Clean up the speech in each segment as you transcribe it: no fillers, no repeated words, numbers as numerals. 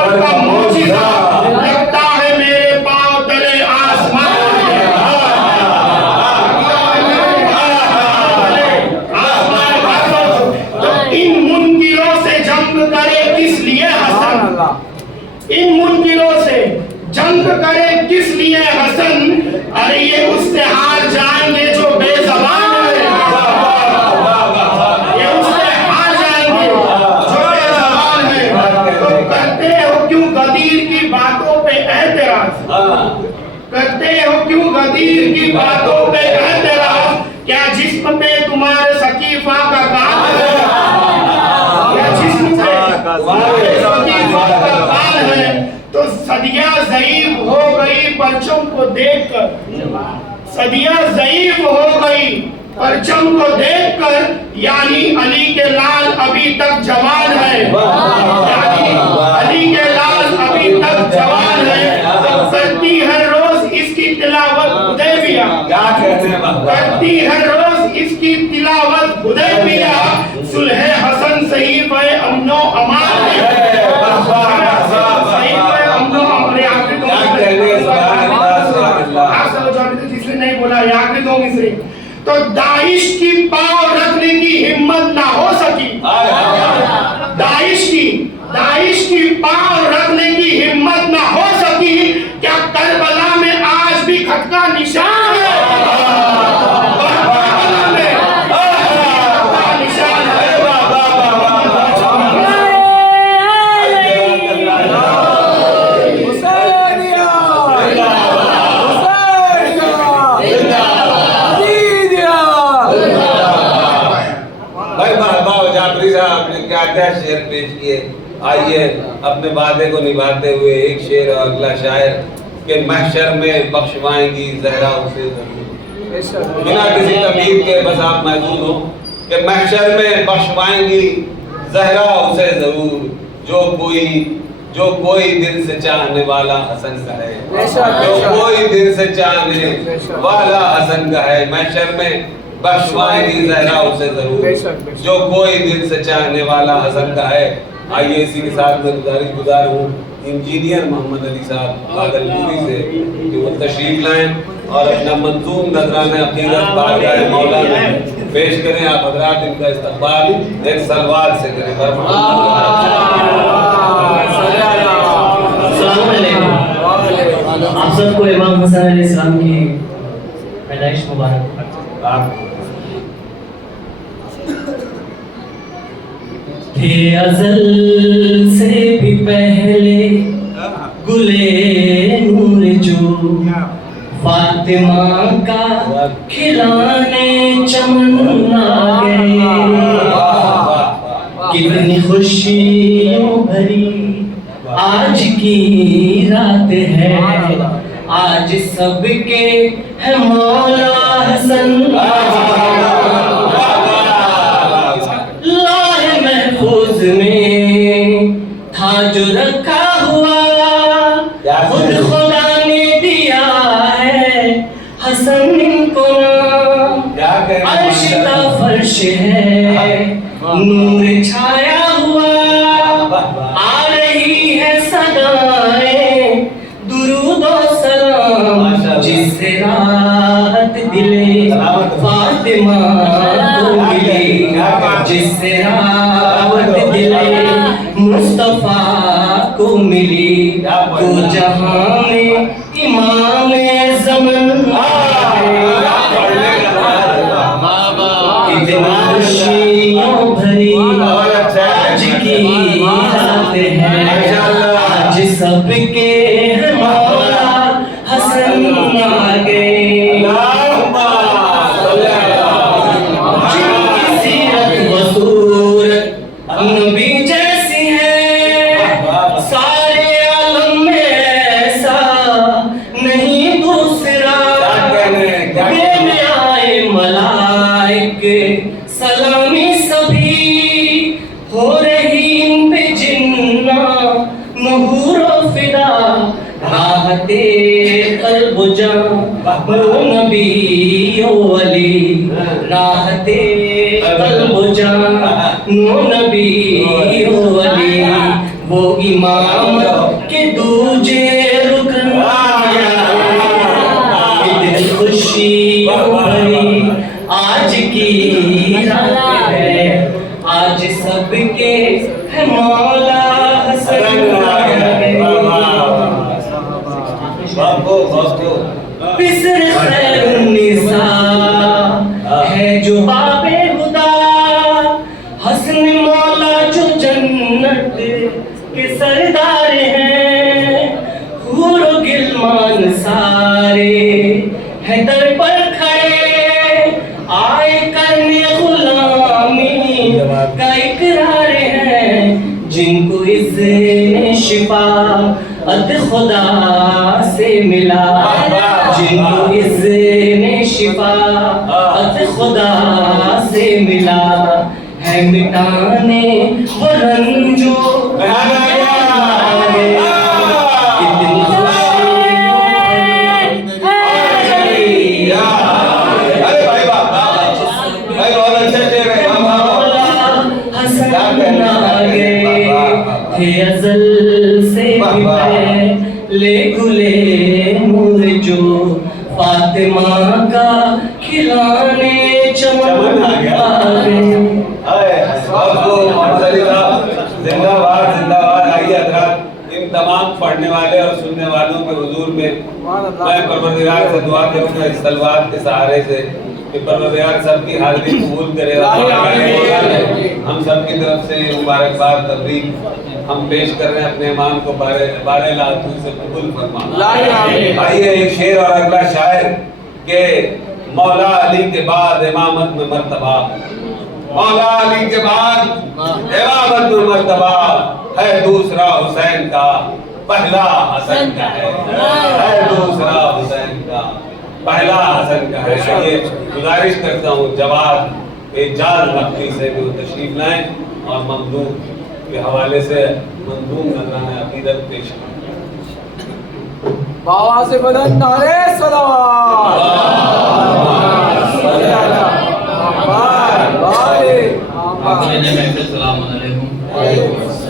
पैगंबर का मौजिज़ा लगता है मेरे पांव तले आसमान तो इन मुनकिरों से जंग करे किस लिए हसन, इन मुनकिरों से जंग करे किस लिए हसन, अरे ये उससे हार जाएंगे जो बेज़बान है, ये उससे हार जाएंगे जो बेज़बान है। तो करते हो क्यों गदीर की बातों पे एतराज, करते हो क्यों गदीर की बातों पे एतराज, क्या जिस्म पे तुम्हारे सकीफा का कान है, क्या जिस्म पे तुम्हारे सकीफा का कान है। तो सदियां ज़ईफ हो गई परचम को देखकर, सदियां ज़ईफ हो गई परचम को देखकर, यानी अली के लाल अभी तक जवान है, यानी अली के लाल अभी तक जवान है। तो करती है रोज इसकी तिलावत हुदैबिया, करती है रोज इसकी तिलावत हुदैबिया, सुलह हसन सहीफ है अमनो अमान है, जिसने नहीं बोला याद दो मिसरी। तो दाइश की पांव रखने की हिम्मत ना हो सकी, दाइश की पांव रखने की हिम्मत ना हो सकी, क्या करबला में आज भी खटका निशान है, करबला में खटका निशान है। आपने क्या शेर पेश किए, आइए अपने वादे को निभाते हुए एक शेर और अगला शायर के महशर में बख्शवाएंगी जहरा उसे, बिना किसी तमीज के बस आप महसूस हो कि महशर में बख्शवाएंगी जहरा उसे जरूर, जो कोई दिल से चाहने वाला हसन का है, जो कोई दिल से चाहने वाला हसन का है, महशर में बख्शवाएंगी जहरा उसे जरूर, जो कोई दिल से चाहने वाला हसन का है। आइए इसी के साथ मैं गुजारिश हूँ इंजीनियर मोहम्मद अली साहब भागलपुरी से कि वो तशरीफ लाएं और अपना मंजूम नजराना अकीदत बारगाह मौला में पेश करें। आप हजरात इनका इस्तकबाल एक सलवार से करें। आप सबको इमाम हसन अलैहिस्सलाम की पैदाइश मुबारक। थे अज़ल से भी पहले गुले नूर जो फातिमा का खिलाने चमन आ गए, कितनी खुशियों भरी आज की रात है, आज सबके है मौला हसन, लाहे महफूज में था जो रखा हुआ, खुद खुदा ने दिया है हसन को नाम, अर्श का फर्श है नूर छाया हुआ, आ रही है सदाएं दुरूद और सलाम, जिससे राहत दिले फातिमा को मिली, जिससे राहत दिले मुस्तफा को मिली, तो जहां में इमाम ज़मन कितनी खुशियों भरी आज की रात है, आज सबके है मौला हसन आ गए। जिनकी सीरत व सूरत नबी जैसी है, सारे आलम में ऐसा नहीं दूसरा, देने आए मलाइक सलामी सभी, हो रही इन पे जिन्ना महूर फिदा, राहते क़ल्ब जान वो नबी ओ अली, राहते क़ल्ब जान वो नबी ओ अली, वो इमाम आज की रात है, आज सबके है मौला हसन बिसर खैरुन्निसा है जो बाबे हुदा, हसन मौला जो जन्नत के सरदार हैं, हूर व गिलमान सारे हैं दर पर खड़े, आए करने गुलामी का इकरार है, जिनको इज़्ज़े शिफाअत खुदा से मिला, जिनको इज़्ज़े शिफाअत खुदा से मिला, है मिटाने वो रंजो अज़ल से ले गुले नूर जो फातिमा का खिलाने चमन आ गए। जिंदाबाद जिंदाबाद। आइए हज़रात, इन तमाम पढ़ने वाले और सुनने वालों के हुजूर में मैं परवरदिगार से दुआ करूंगा इस तलवार के सहारे से कि परवरदिगार सबकी हाज़िरी कबूल करे। हम सब की तरफ से मुबारकबाद तबरीक हम पेश कर रहे हैं अपने इमाम को बारे लातू से कबूल फरमा। आइए एक शेर और अगला शायर के मौला अली के बाद इमामत में मर्तबा, मौला अली के बाद इमामत में मर्तबा है दूसरा हुसैन का, पहला हसन का है दूसरा हुसैन का, पहला हसन का है। ये गुजारिश करता हूँ जवाब एजाज मक्की से भी तशरीफ लाएं और ममदूह के हवाले से मंजूम नजराना अकीदत पेश करें। बाबा से बुलंद नारे सलावत।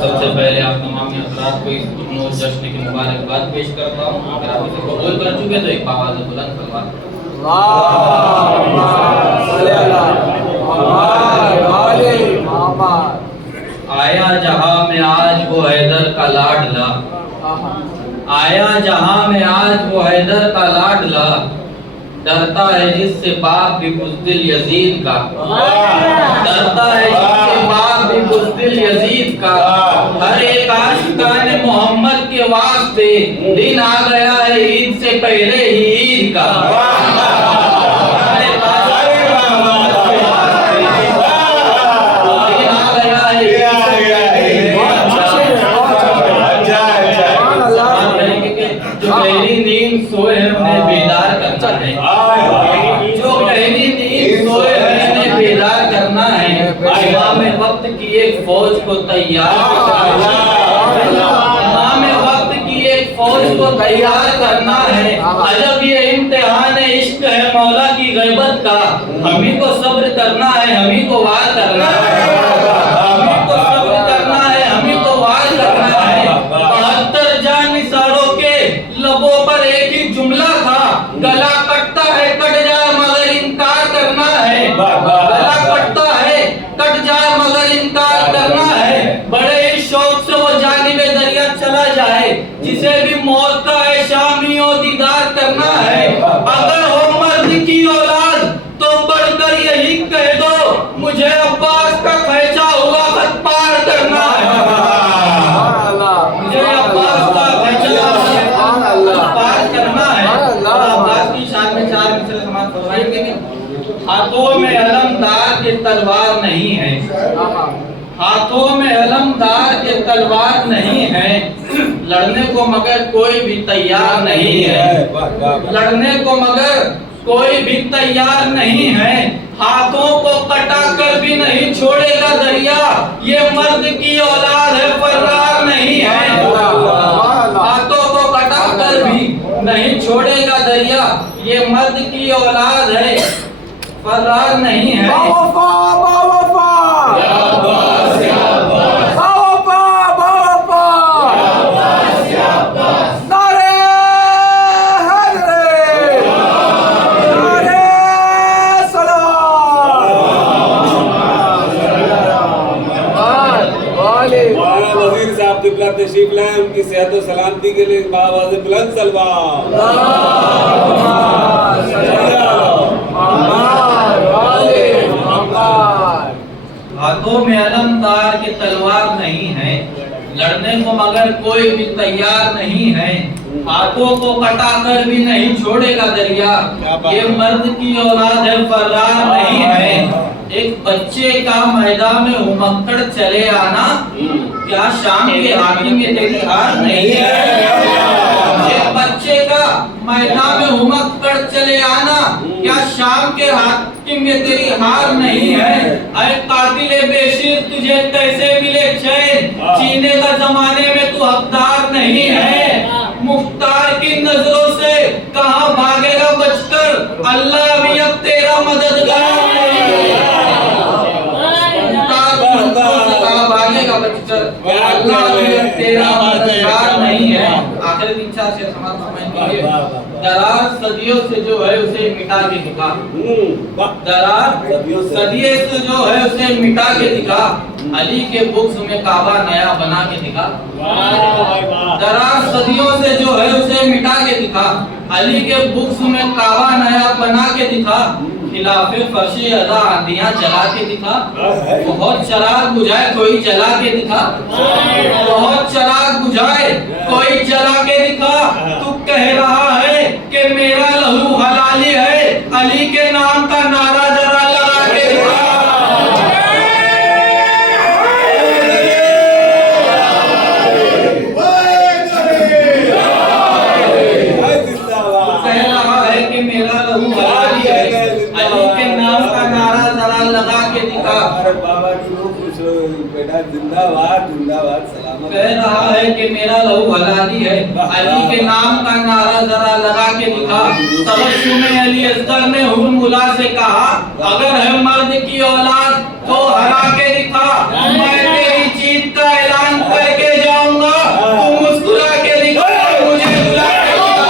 सबसे पहले आप तमाम हज़रात को इस नूर जश्न की मुबारकबाद पेश करता हूँ। अगर आप इसे कबूल कर चुके तो एक आवाज़ बुलंद सलवात। आया जहां में आज वो हैदर का लाडला, आया जहां में आज वो हैदर का लाडला, डरता है जिससे बाप भी बुज़दिल यजीद का, डरता है जिससे बाप भी बुज़दिल यजीद का, हर एक आशिकाने मोहम्मद के वास्ते दिन आ गया है ईद से पहले ही ईद का। सोए हमें बेदार करना है, जो गहरी नींद सोए हमें बेदार करना है, इमाम वक्त की एक फौज को तैयार करना है, इमाम वक्त की एक फौज को तैयार करना है। अजब ये इम्तिहान इश्क है मौला की गैबत का, हमी को सब्र करना है, हमी को वार करना है, हमी को सब्र करना है, हमी को वार करना है। 72 जानिसारों के लबों पर एक ही जुमला था, गला कटता है कट जाए मगर इनकार करना है, गला कटता है कट जाए मगर इनकार करना है। बड़े ही शौक से वो जानिबे दरिया चला जाए, जिसे भी मौत का है शामियों दीदार करना है। अगर हो मर्द की औलाद तो बढ़कर यही कह दो, मुझे अब्बास का खैचा हुआ खत पार करना है, मुझे अब्बास का खैचा पार करना है। अब्बास की शान में 4 मिसरे समाप्त फरमाएंगे। हाथों में अलमदार के तलवार नहीं है, हाथों में अलमदार के तलवार नहीं है, लड़ने को मगर कोई भी तैयार नहीं है, लड़ने को मगर कोई भी तैयार नहीं है। हाथों को कटा कर भी नहीं छोड़ेगा दरिया, ये मर्द की औलाद है फर्रार नहीं है। हाथों को कटा कर भी नहीं छोड़ेगा दरिया, ये मर्द की औलाद है फर्रार नहीं है। तशरीफ लाए, उनकी सेहत और सलामती के लिए बाबाज़ बुलंद सलवात। हाथों में अलमदार के तलवार नहीं है, लड़ने को मगर कोई भी तैयार नहीं है, हाथों को कटाकर भी नहीं छोड़ेगा दरिया, ये मर्द की औलाद है, फरार नहीं है। एक बच्चे का मैदान में उमकड़ चले आना, क्या शाम के हाथी में तेरी हार नहीं है। एक बच्चे का मैदान में उमकड़ चले आना, क्या शाम के हाथी में तेरी हार नहीं है। अरे कातिले बेशिर तुझे कैसे मिले चैन, जीने का जमाने में तू हकदार नहीं है। मुख्तार की नजरों से कहां भागेगा बचकर, अल्लाह भी अब तेरा मददगार नहीं है। मुख्तार की नजरों से कहां भागेगा बचकर, अल्लाह भी अब तेरा मददगार नहीं है। आखिर की इच्छा से समाप्त दरार सदियों से जो है उसे मिटा के दिखा, दरार सदियों से जो है उसे मिटा के दिखा, अली के बुक्स में काबा नया बना के दिखा। दरार सदियों से जो है उसे मिटा के दिखा, अली के बुक्स में काबा नया बना के दिखा, खिलाफे फर्शे अदा आंधियां जला के दिखा। बहुत चराग बुझाए कोई जला के दिखा, बहुत चराग बुझाए कोई जला के दिखा। तू कह रहा है कि मेरा लहू हलाली है, अली के नाम का नारा जरा लगा के दिखा। कह रहा है कि मेरा लहू हलाली है, अली के नाम का नारा जरा लगा के दिखा। बाबा की वो खुश हो बेटा, जिंदाबाद जिंदाबाद सलामत। कह रहा है कि मेरा लहू हलाली है, अली के नाम का नारा जरा लगा के दिखा। तबस्सुम में अली असगर ने हुर्मुला से कहा, अगर है मर्द की औलाद तो हरा के दिखा। मैं तेरी जीत का ऐलान करके जाऊंगा, तू मुस्कुरा के दिखा, मुझे बुला के दिखा।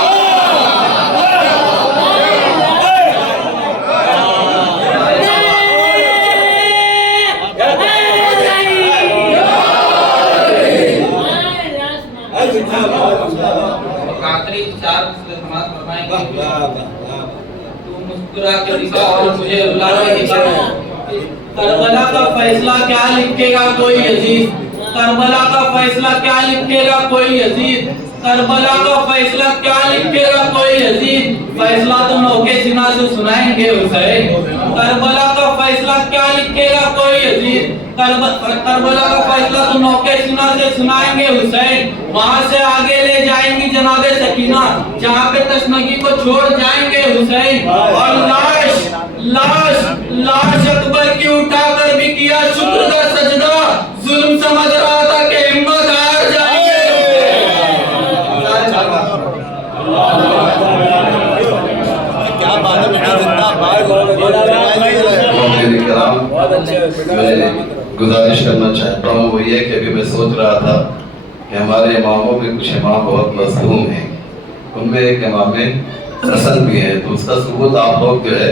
आखिरी चार समाज फरमाएंगे, तू मुस्कुरा के दिखा और मुझे रुला के दिखा। करबला का फैसला क्या लिखेगा कोई अजीज, करबला का फैसला क्या लिखेगा कोई अजीज, करबला का फैसला क्या लिखेगा कोई अजीज। फैसला तो नौके सिना से सुनाएंगे हुसैन, करबला का फैसला क्या लिखेगा कोई अजीज, करबला का फैसला तो नौके सिना से सुनाएंगे हुसैन। वहां से आगे ले जाएंगी जनाबे सकीना, जहाँ पे तशनगी को छोड़ जाएंगे हुसैन। और लाश लाश लाश अकबर की उठाकर भी किया शुक्र का सजदा, जुल्म समझ रहा था कि हिम्मत हार जाएंगे। क्या बात है बेटा, जिंदाबाद। मैं गुजारिश करना चाहता हूँ वो ये कि अभी मैं सोच रहा था कि हमारे इमामों में कुछ इमाम बहुत मज़लूम हैं, उनमें एक इमाम हसन भी है, तो उसका सबूत आप लोग जो है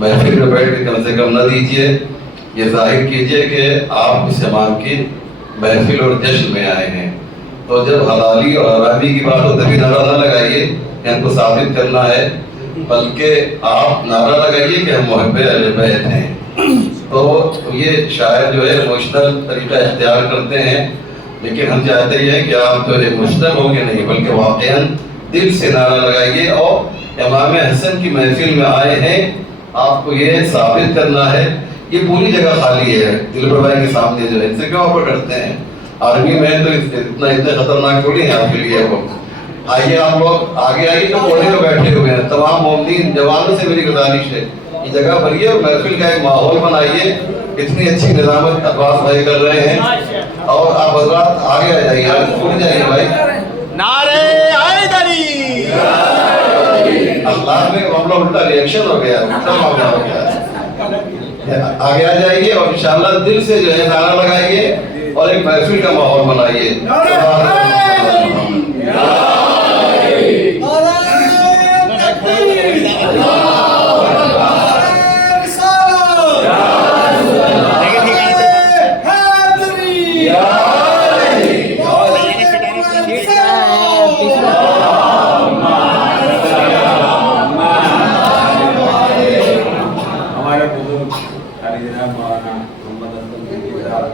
महफिल में बैठ के कम से कम न दीजिए, ये जाहिर कीजिए कि आप इस इमाम की महफिल और जश्न में आए हैं। तो जब हलाली और हरामी की बात हो तभी नारा न लगाइए कि हमको साबित करना है, बल्कि आप नारा लगाइए कि हम मुहब्बे अहले बैत हैं। तो ये शायर जो है इमोशनल तरीका इख्तियार करते हैं, लेकिन हम चाहते हैं कि आप जो इमोशनल होंगे नहीं बल्कि वाक़ईन दिल से नारा लगाइए और इमाम हसन की महफिल में आए हैं, आपको ये साबित करना है। ये पूरी जगह खाली है दिलबर भाई के सामने जो है, इनसे क्यों ऑफर करते हैं? आर्मी में तो इतने खतरनाक थोड़ी है आपके लिए वो। आइए आप लोग आगे आइए, तो कोने में बैठे हुए हैं तमाम मोमिन जवानों से मेरी गुजारिश है, ये जगह भरिए और महफिल का एक माहौल बनाइए। इतनी अच्छी निजामत अब्बास भाई कर रहे हैं और आप हजरात आगे आ जाइए, छूट जाइए भाई। नारे हैदरी, अल्लाह में मामला उल्टा रिएक्शन हो गया, उल्टा मामला हो गया। आगे आ जाइए और इंशाल्लाह दिल से जो है नारा लगाइए और एक महफिल का माहौल बनाइए। भाई जनाब मौलाना मोहम्मद असलम सिद्दीकी साहब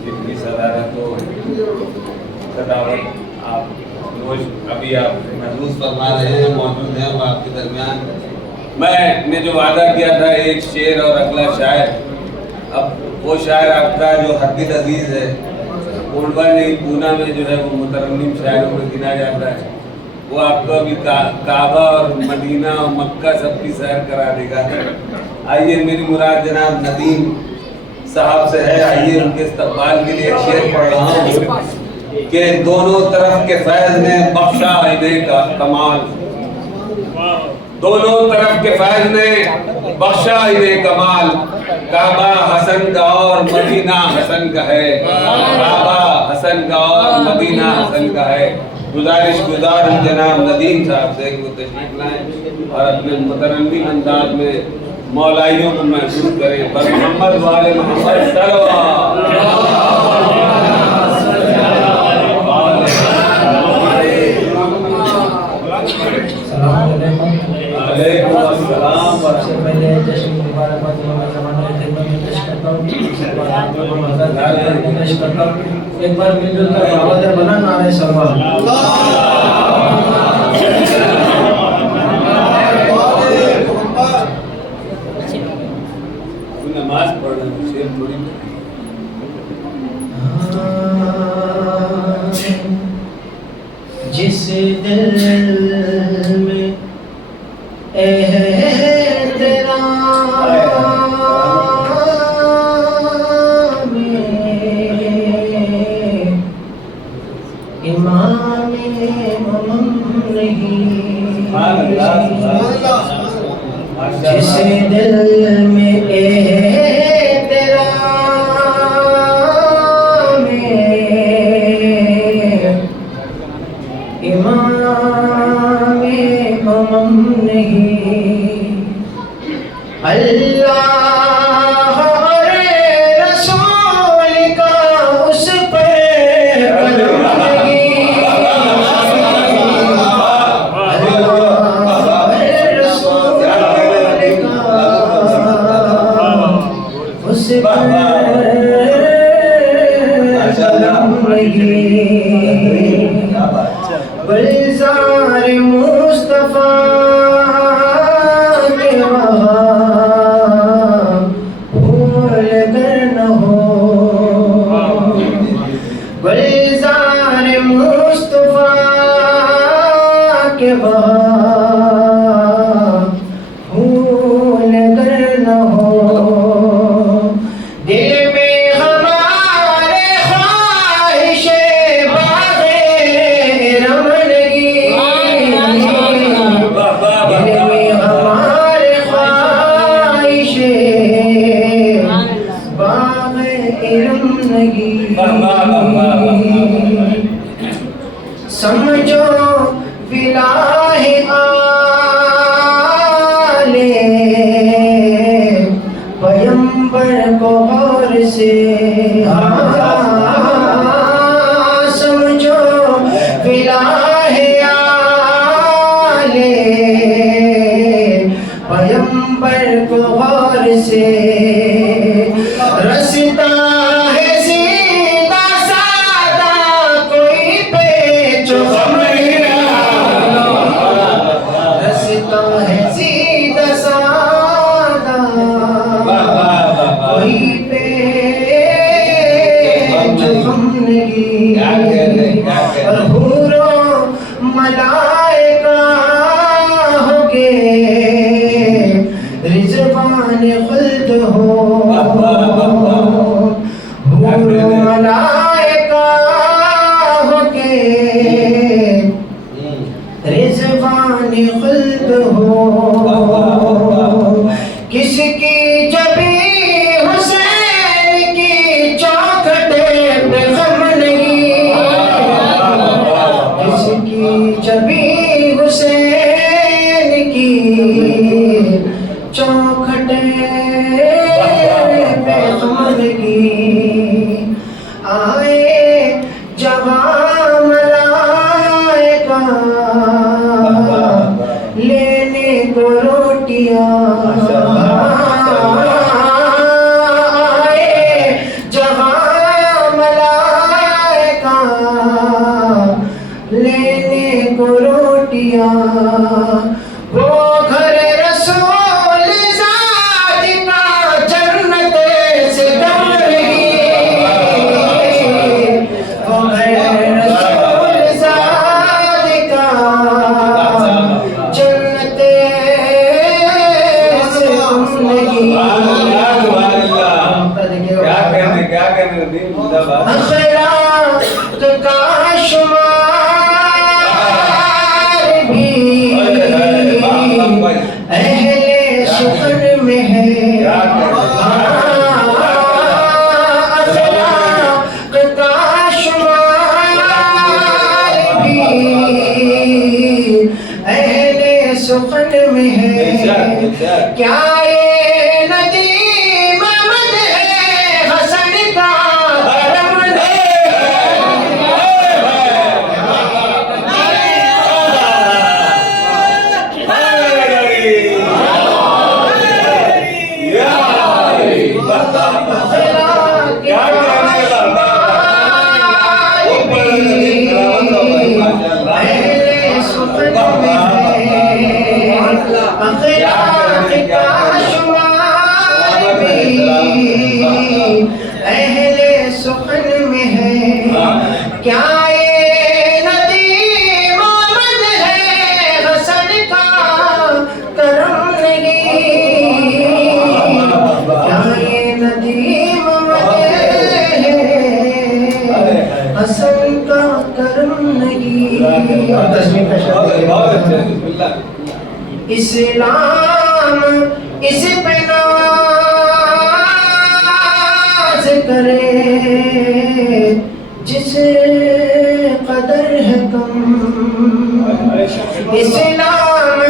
जिनकी सदारत तो सदावत आप रोज अभी आप महसूस फरमा रहे हैं, मौजूद हैं और आपके दरमियान मैंने जो वादा किया था एक शेर और अगला शायर, अब वो शायर आपका जो हदीद अजीज है कोडवा नहीं पूना में जो है वो मुतरन्निम शायरों में गिना जाता है, वो आपको अभी काबा और मदीना और मक्का सबकी सैर करा देगा। आइए, मेरी मुराद जनाब नदीम साहब से है, आइए उनके इस्तकबाल के लिए एक शेर पढ़ रहा हूँ कि दोनों तरफ के फैज ने बख्शा इन्हें का कमाल, दोनों तरफ के फैज ने बख्शा इन्हें कमाल, काबा हसन का और मदीना हसन का है, काबा हसन का और मदीना हसन का है। गुजारिश गुजार जनाब नदीम साहब से कि वो तशरीफ लाएं और अपने मुतरन्निम अंदाज में मौलाइयों को महसूस करें। बस मोहम्मद वाले मोहम्मद सबसे पहले जश्न मुबारकबाद ज़माना खिदमत में पेश करता हूँ, पेश करता हूँ। एक बार मिलजुल कर आवाज़ बना नारे सलवार। नमाज पढ़ना शेर थोड़ी जिस दिल में तेरा इमाम नहीं, जिस दिल में तेरा इमाम नहीं, अल्लाह और रसूल का उस पर गुलजार मुस्तफा के वहाँ भूल कर न हो, गुलजार मुस्तफा के वहाँ भूल कर न हो। दिल में हमारे ख्वाहिशे बाग़े रमनगी, दिल में हमारे ख्वाहिशे बाग़े रमनगी। समझो विलाहे आले पैगंबर को गौर से, समझो विलाहे आले पैगंबर को गौर से। रस्ता है सीधा सादा कोई पेचो गम नहीं, रस्ता है सीधा सादा कोई पेचो गम नहीं। और हूरो मलाइका होगे रिज़वान खुल्द हो, हूरो मलाइका होगे रिज़वान खुल्द हो। किसकी जबी हुसैन की चौखटे पे गम नहीं, किसकी जबी हुसैन की चौखटे पे गम नहीं। आए जवां मलाइका लेने को रोटियां, कहने नदीम जिंदाबाद अखलाक का शुमार भी अहले सुखन में है। अखलाक का शुमार भी अहले सुखन में है। क्या ये नदीम अहमद है हसन का करम अहले सुखन में है। क्या ये नदीम अहमद है हसन का करम नहीं। क्या ये नदीम अहमद है हसन का करम नहीं। इस्लाम इस पे नाज करे जिस कदर है कम। इस्लाम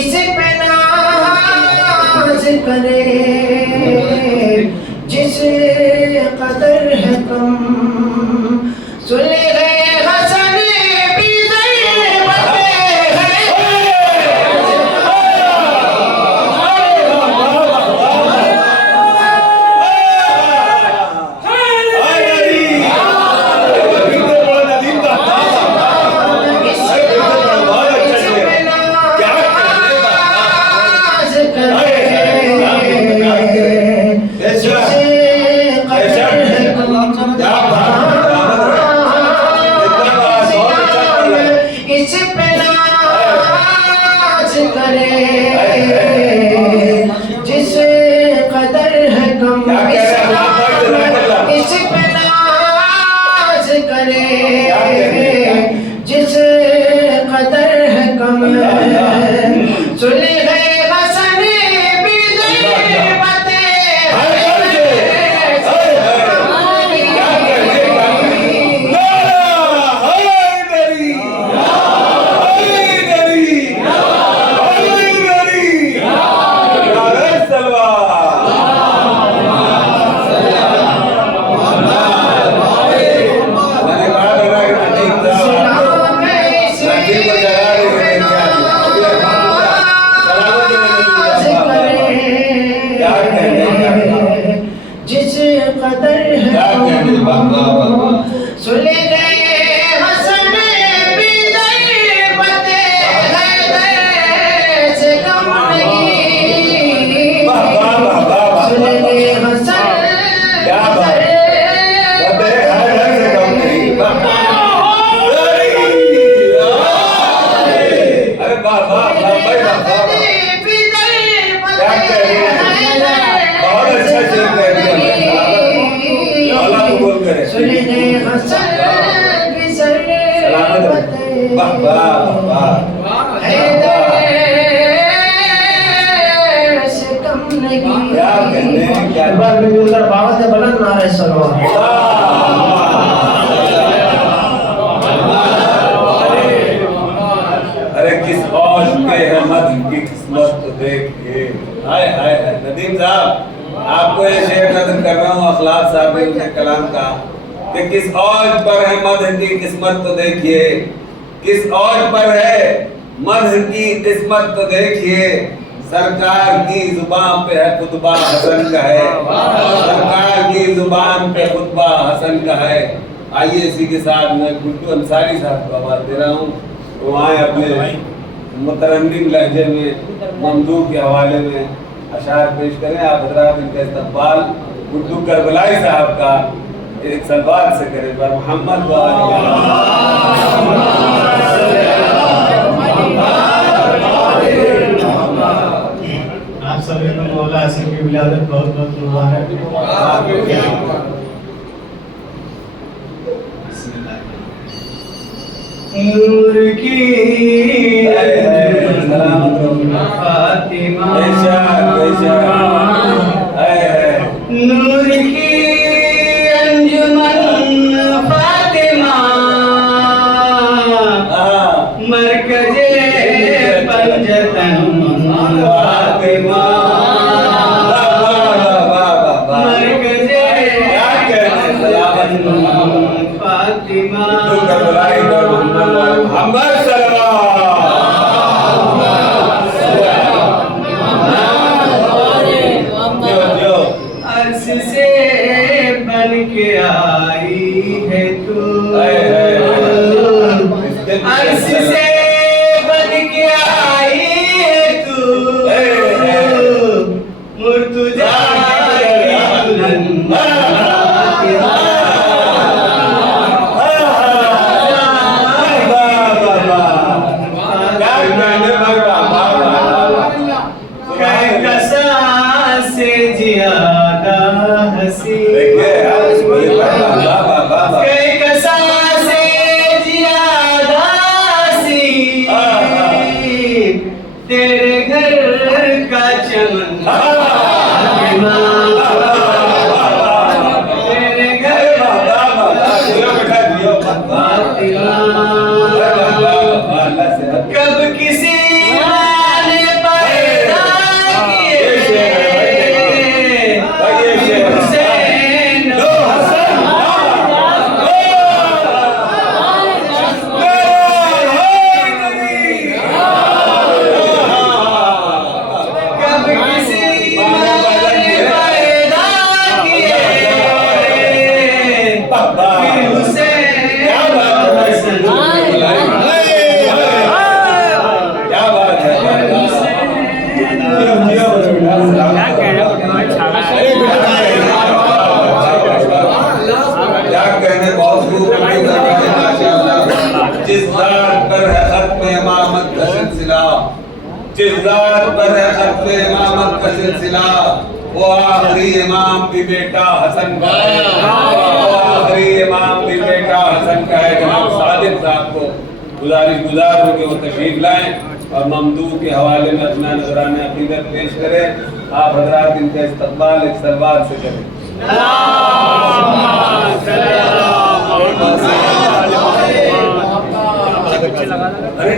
इस पे नाज करे जिस कदर है कम। सुलह हसन भी इस पे नाज करे जिस कदर है कम। इस पे नाज करे जिस कदर है कम। सुलह हसन भी ज़ैबते जिस कदर है सुलह हसन भी ज़ैबते से कम नहीं। सुलह हसन बाबा से बुलंद नारे सलवात। अरे किस औज पे है मद की किस्मत तो देखिए। हाय हाय हाय नदीम साहब आपको ये शेर नज़र कर रहा हूँ अखलाक साहब ने कलाम का कि किस औज पर है मद की किस्मत तो देखिए। किस औज पर है मद की किस्मत तो देखिए। सरकार की जुबान पे है खुतबा हसन का है। सरकार की जुबान पे खुतबा हसन का है। आइए इसी के साथ मैं गुड्डू अंसारी साहब को आवाज दे रहा हूँ। तो आए अपने मुतरन्निम लहजे में ममदू के हवाले में अशार पेश करें। आप हजरात इनका इस्तकबाल गुड्डू करबलाई साहब का एक सलवार से करें पर मोहम्मद आप सभी को मौला हसन की विलादत बहुत बहुत मुबारक। नूर की फातिमा, नूर की अंजुमन फातिमा, मरकजे पंजतन फातिमा, मरकजे फातिमा। अर्श से बन के आई है तू, अर्श से बन के आई है तू, मुर्तजा की दुल्हन फातिमा। कहकशा से ज्यादा हंसी, कहकशा से ज्यादा हंसी, तेरे घर का चमन फातिमा, तेरे घर फातिमा। कब किसी ने पैदा किए हुसैन कब किसी ने पैदा किए फिर हुसैन हसन। क्या कहने, बहुत खूब। जिस जात पर है खत्म इमामत का सिलसिला, जिस जात पर है खत्म इमामत का सिलसिला, वो आखिरी इमाम भी बेटा हसन का है, वो आखिरी इमाम भी बेटा हसन का है। जनाब सादिक साहब को गुजार हो कि वो तशरीफ लाएं और ममदू के हवाले में अपना नजराना अकीदत पेश करें। आप हजरात इनका इस्तकबाल एक सलवात से करें। अरे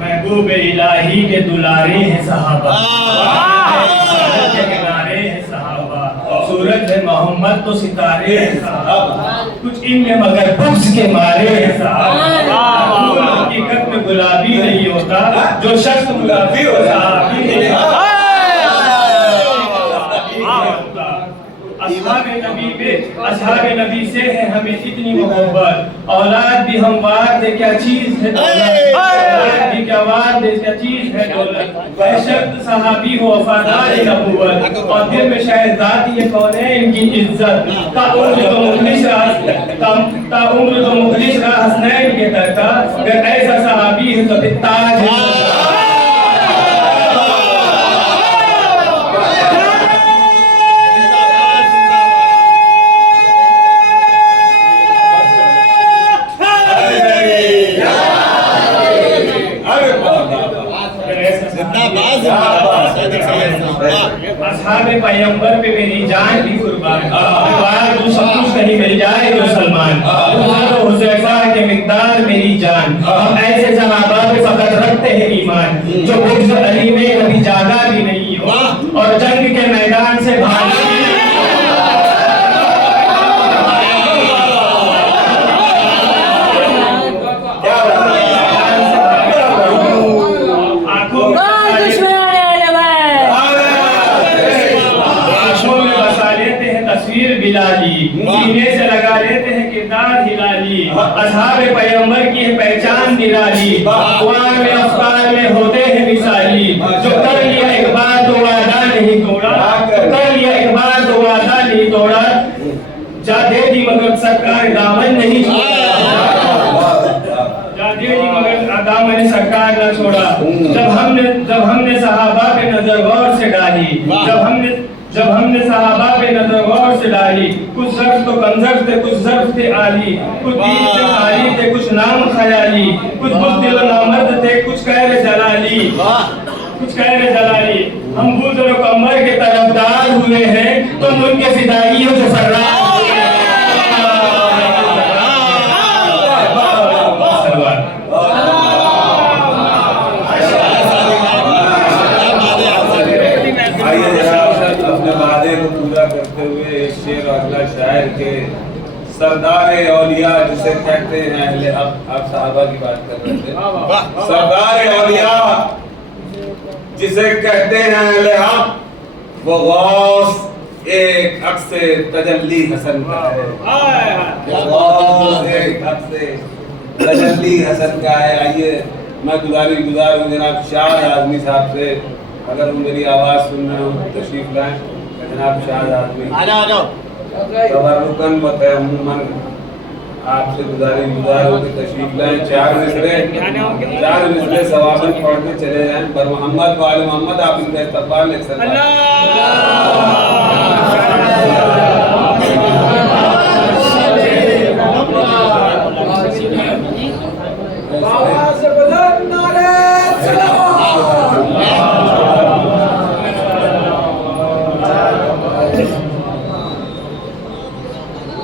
महबूब इलाही के दुलारे हैं सहाबा, के किनारे हैं सहाबा, सूरज है मोहम्मद तो सितारे हैं सहाबा, कुछ इनमें मगर बुग्ज के मारे हैं सहाबा। हकीकत में गुलाबी नहीं होता, जो शख्स गुलाबी हो सहाबी नहीं होता। असहाबे नबी से है हमें इतनी मोहब्बत, औलाद भी हमवार दे क्या चीज है दौलत, औलाद भी क्या वार दे क्या चीज है दौलत। बेशर्त सहाबी हो वफादार नबूवत, और दिल में शहजादी ये कौनैन की इज्जत। ताउम्र तो मुखलिस रहा हसनैन के तरका, अगर ऐसा सहाबी है तो ताज है। असहाबे पैगंबर पे मेरी जान भी कुर्बान, तू सब कुछ कहीं मिल जाए तो सलमान, तो हुज़ैफा के मिक़दार मेरी जान। हम ऐसे सहाबा पे फकत रखते हैं ईमान, जो बुग़्ज़ अली में कभी जागा भी नहीं हो और जंग के मैदान से भागा भी नहीं। सीने से लगा लेते हैं किरदार हिलाली, असहाबे पैगंबर की है पहचान निराली, अक़वाल में अफ़काल में होते हैं मिसाली। जो कर लिया एक बार तो वादा नहीं तोड़ा, कर लिया एक बार तो वादा नहीं तोड़ा, जा दे दी मगर सरकार दामन नहीं छोड़ा। हमने सहाबा पे नजर गौर से डाली, जब हमने सहाबा पे नजर गौर से डाली, कुछ ज़र्फ तो कंजर थे, कुछ ज़र्फ थे आली, कुछ दीन से खाली थे, कुछ नाम ख्याली, कुछ बुज़दिल नामर्द थे, कुछ कहरे जलाली, हम बुज़ुर्ग कमर के तरफदार हुए हैं, तुम उनके फिदाइयों से फर्रार हुए हैं। आइए जनाब अपने वादे को पूरा करते हुए एक शेर और अगला शायर के सरदार औलिया जिसे कहते हैं अहले हक, आप साहबा की बात कर रहे थे, सरदार औलिया जिसे कहते हैं अहले हक, वो गौस एक हक से तजल्ली हसन का है, गौस एक हक से तजल्ली हसन का है। आइए मैं गुजार हूँ जनाब शाह आजमी साहब से, अगर वो मेरी आवाज़ सुन रहे हो तशरीफ लाएं। जनाब शाह आजमी तबरुकन व तयम्मुमन आपसे गुजार हो कि तशरीफ लाएं। चार मिसरे सवाबन पढ़ते चले जाएं। पर मोहम्मद वाले मोहम्मद आप इनका इस्तकबाल ले सकते हैं। अच्छा लगता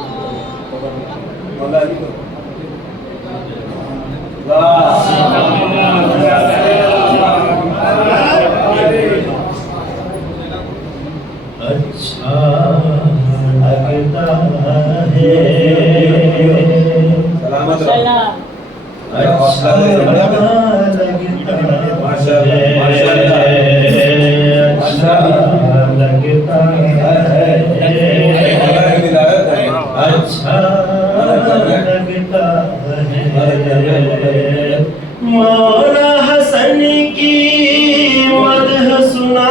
है, सलामत रहो। अच्छा लगता है, अच्छा लगता है, अच्छा लगता है। मौला हसन की मदह सुना,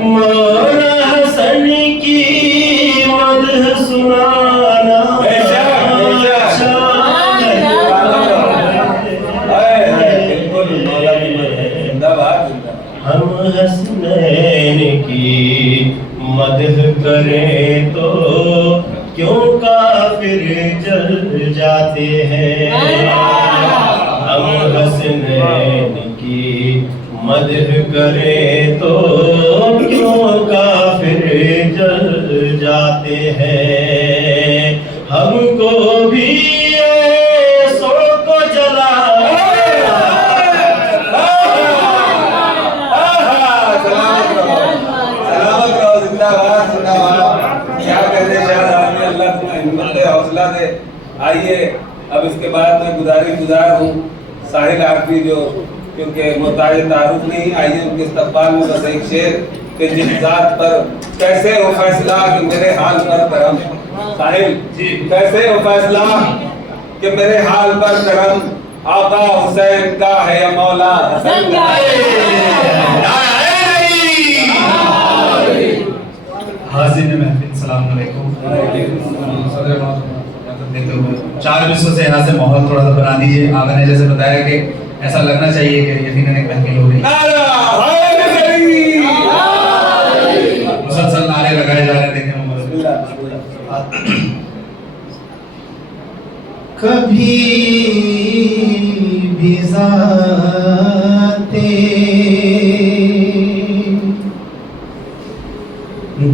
मौला हसन की मदह सुनाना, हम हसनैन की मदह करें तो क्यों काफिर जल जाते हैं। हम हसनैन की मदह करें तो क्यों काफिर जल जाते हैं। हमको भी ऐसों को जला, हौसला दे। आइए अब इसके बाद मैं गुजार हूँ साहिल आरफी जो क्योंकि मोहताज तारुफ नहीं, आइए उनके इस्तकबाल में बस एक शेर कि जिस जात पर कैसे हो फैसला कि मेरे हाल पर करम। साहिल जी कैसे हो फैसला कि मेरे हाल पर करम, आका हुसैन का है या मौला हसन का है। हाजिर महफिल सलाम अलैकुम। देखते हुए 4 मिसरों से यहाँ से माहौल थोड़ा सा बना दीजिए। आगा ने जैसे बताया कि ऐसा लगना चाहिए कि यकीनन एक महफिल हो रही है। मुसलसल नारे लगाए जा रहे हैं। देखें कभी भी ज़ाते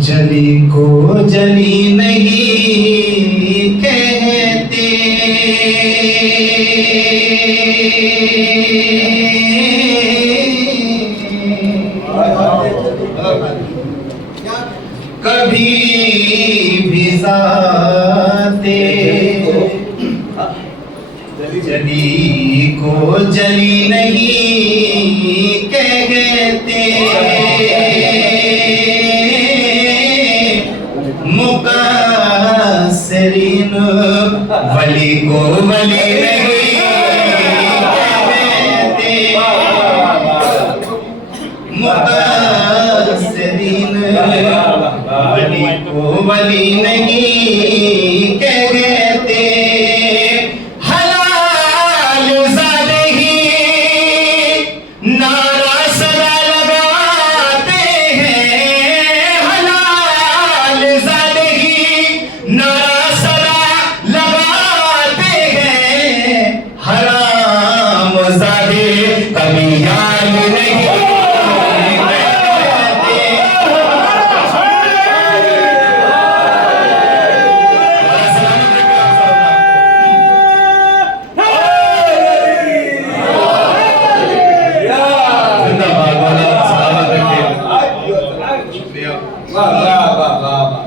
जली को जली नहीं कहते, कभी भी ज़ाते जली को जली नहीं कहते। मुकस्सिरीन वली को वली नहीं कहते, मुकस्सिरीन वली को वली नहीं कहते, हलाल ज़ादे ही नारा सदा लगाते हैं, हलाल ज़ादे ही नारा सदा लगाते हैं, हराम ज़ादे कभी याद नहीं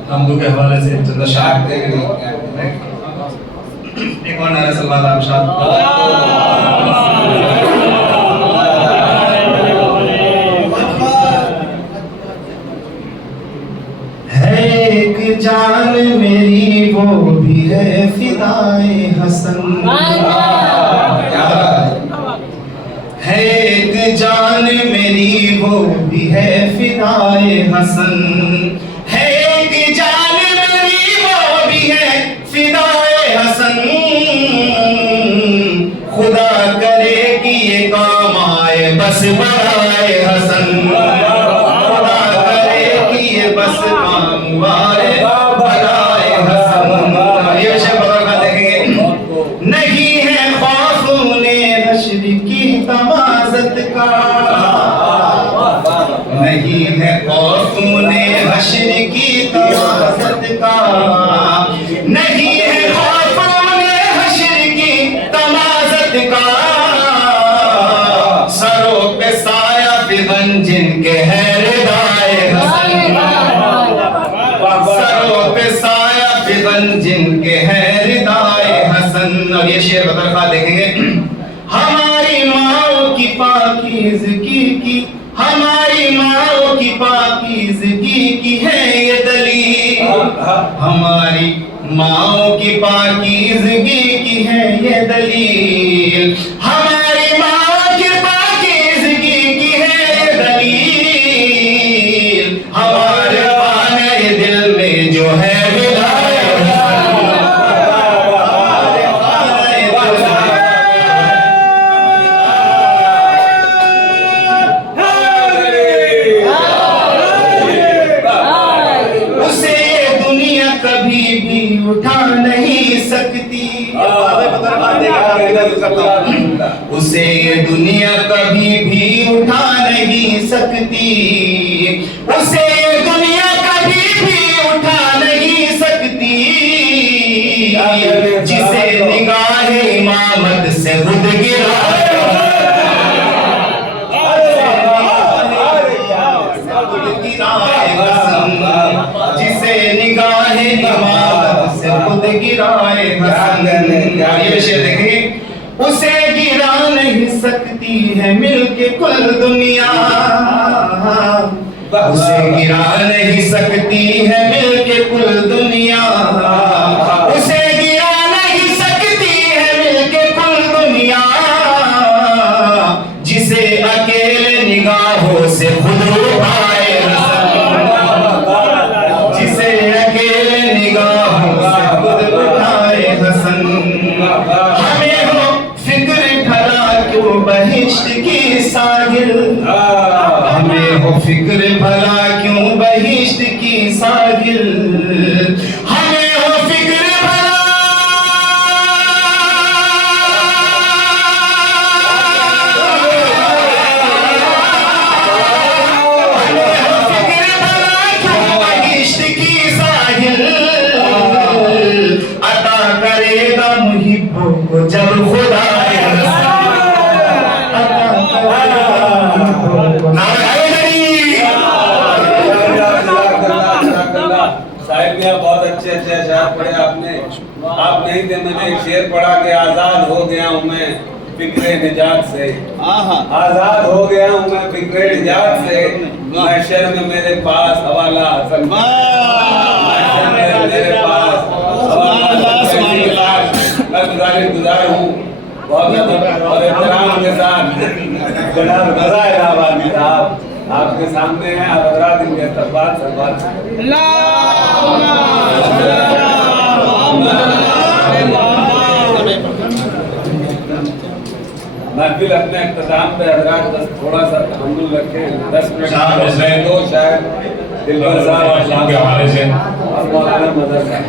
हमदू के हवाले से चंदा शाह एक और नारे सलवात आप शाह है एक जान मेरी वो भी है फिदाए हसन, है एक जान मेरी वो भी है फिदाए हसन, है एक जान मेरी वो भी है फिदाए हसन, खुदा करे कि ये काम आए बस बनाए हसन, खुदा करे कि ये बस काम आए बनाए हसन। ये विषय बदल कर देखेंगे। नहीं है खौफ उन्हें हश्र की तमाज़त का, नहीं है खौफ उन्हें हश्र की तमाज़त का, नहीं है खौफ उन्हें हश्र की तमाज़त का, सरों पे साया फिगन जिनके है रिदाए हसन, सरों पे साया फिगन जिनके है रिदाए हसन। और ये शेर बदल खा देखेंगे। हमारी माओ की पाकीज़गी की, हमारी माओ की पाकीज़गी की है ये दलील, हमारी माओ की पाकीज़गी की है ये दलील, हमारी माओ की पाकीज़गी की है ये दलील, हमारे खाने दिल में जो है कभी भी उठा नहीं सकती, उसे ये दुनिया कभी भी उठा नहीं सकती, उसे ये दुनिया कभी भी उठा नहीं सकती, जिसे निगाहे इमामत से खुद गिरा, जिसे निगाहे इमामत से खुद गिराए हसन। ये शेर देखेंगे। उसे गिरा नहीं सकती है मिलके कुल दुनिया, उसे गिरा नहीं सकती है मिलके कुल दुनिया, उसे गिरा नहीं सकती है मिलके कुल दुनिया, जिसे अकेले निगाहों से खुद उठाए हसन, जिसे अकेले निगाहों से खुद उठाए हसन। हमें हो फिक्र भला क्यों बहिश्त की साहिल, हमें हो फिक्र भला क्यों बहिश्त की साहिल, हमें हो फिक्र भला क्यों बहिश्त की साहिल, अता करेगा मुहिब्बों को जब खुदा बहुत अच्छे अच्छे अशआर पढ़े आपने। आप नहीं थे, मैंने एक शेर पढ़ा कि आजाद हो गया हूँ मैं फिक्रे निजात से, आजाद हो गया हूँ मैं फिक्रे निजात से, महशर में मेरे पास हवाला हसन, महशर में गुजारिश गुजार हूँ बहुत अदब और एहतराम के साथ जनाब रज़ा इलाहाबादी साहब आपके सामने हैं। आप हज़रात इनके इस्तक़बाल से बात महफिल अपने इख्तिताम पे हज़रात बस थोड़ा सा तहम्मुल रखें। 10 मिनट दो शायद दिलबर साहब के हवाले से और मौलाना मदर साहब।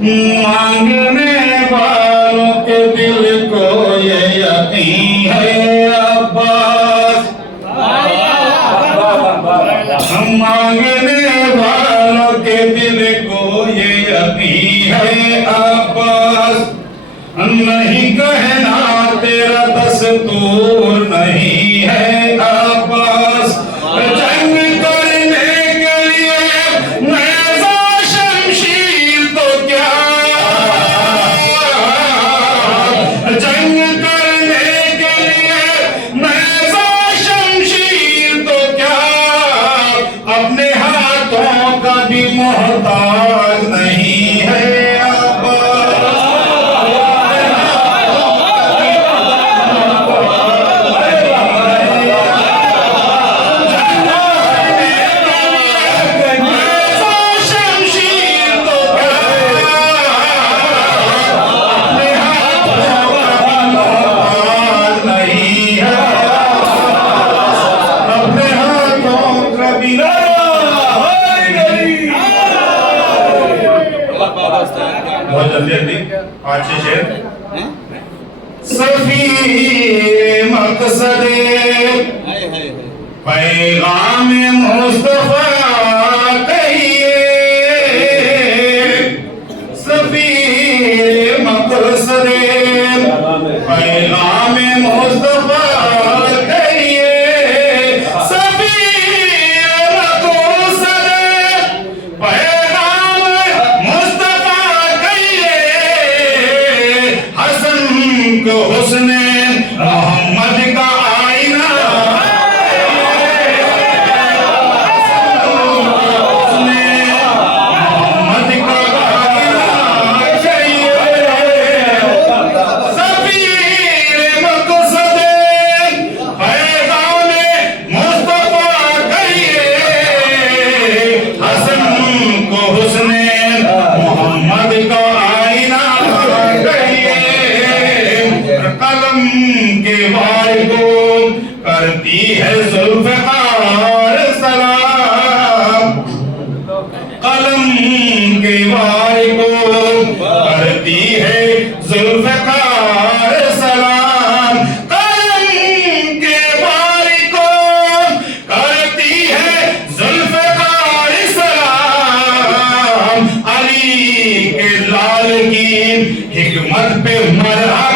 मांगने वालों के दिल को ये यकीन है अब्बास, मांगने वालों के दिल को ये यकीन है अब्बास, नहीं कहना तेरा दस्तूर नहीं है अब्बास, जंग करने के लिए नेज़ा शमशीर तो क्या, जंग करने के लिए नेज़ा शमशीर तो क्या, अपने हाथों का भी मोहताज नहीं है बहुत जल्दी अच्छे शेर। सफीर मकसदे पैगाम मुस्तफा कहिए, सफीर मकसदे पैगाम मुस्तफा कहिए, सफीर मकसदे पैगाम मुस्तफा कहिए, हसन को हुस्ने मोहम्मद का आईना, मोहम्मद का आईना चाहिए, सफीर मकसदे पैगाम मुस्तफा कहिए, हसन को हुस्ने मोहम्मद का आईना कहिए, कलम के वार को करती है जुल्फ़िकार सलाम, कलम के वार को करती है जुल्फ़िकार सलाम, कलम के वार को करती है जुल्फ़िकार सलाम, अली के लाल की हिकमत पे मरहबा,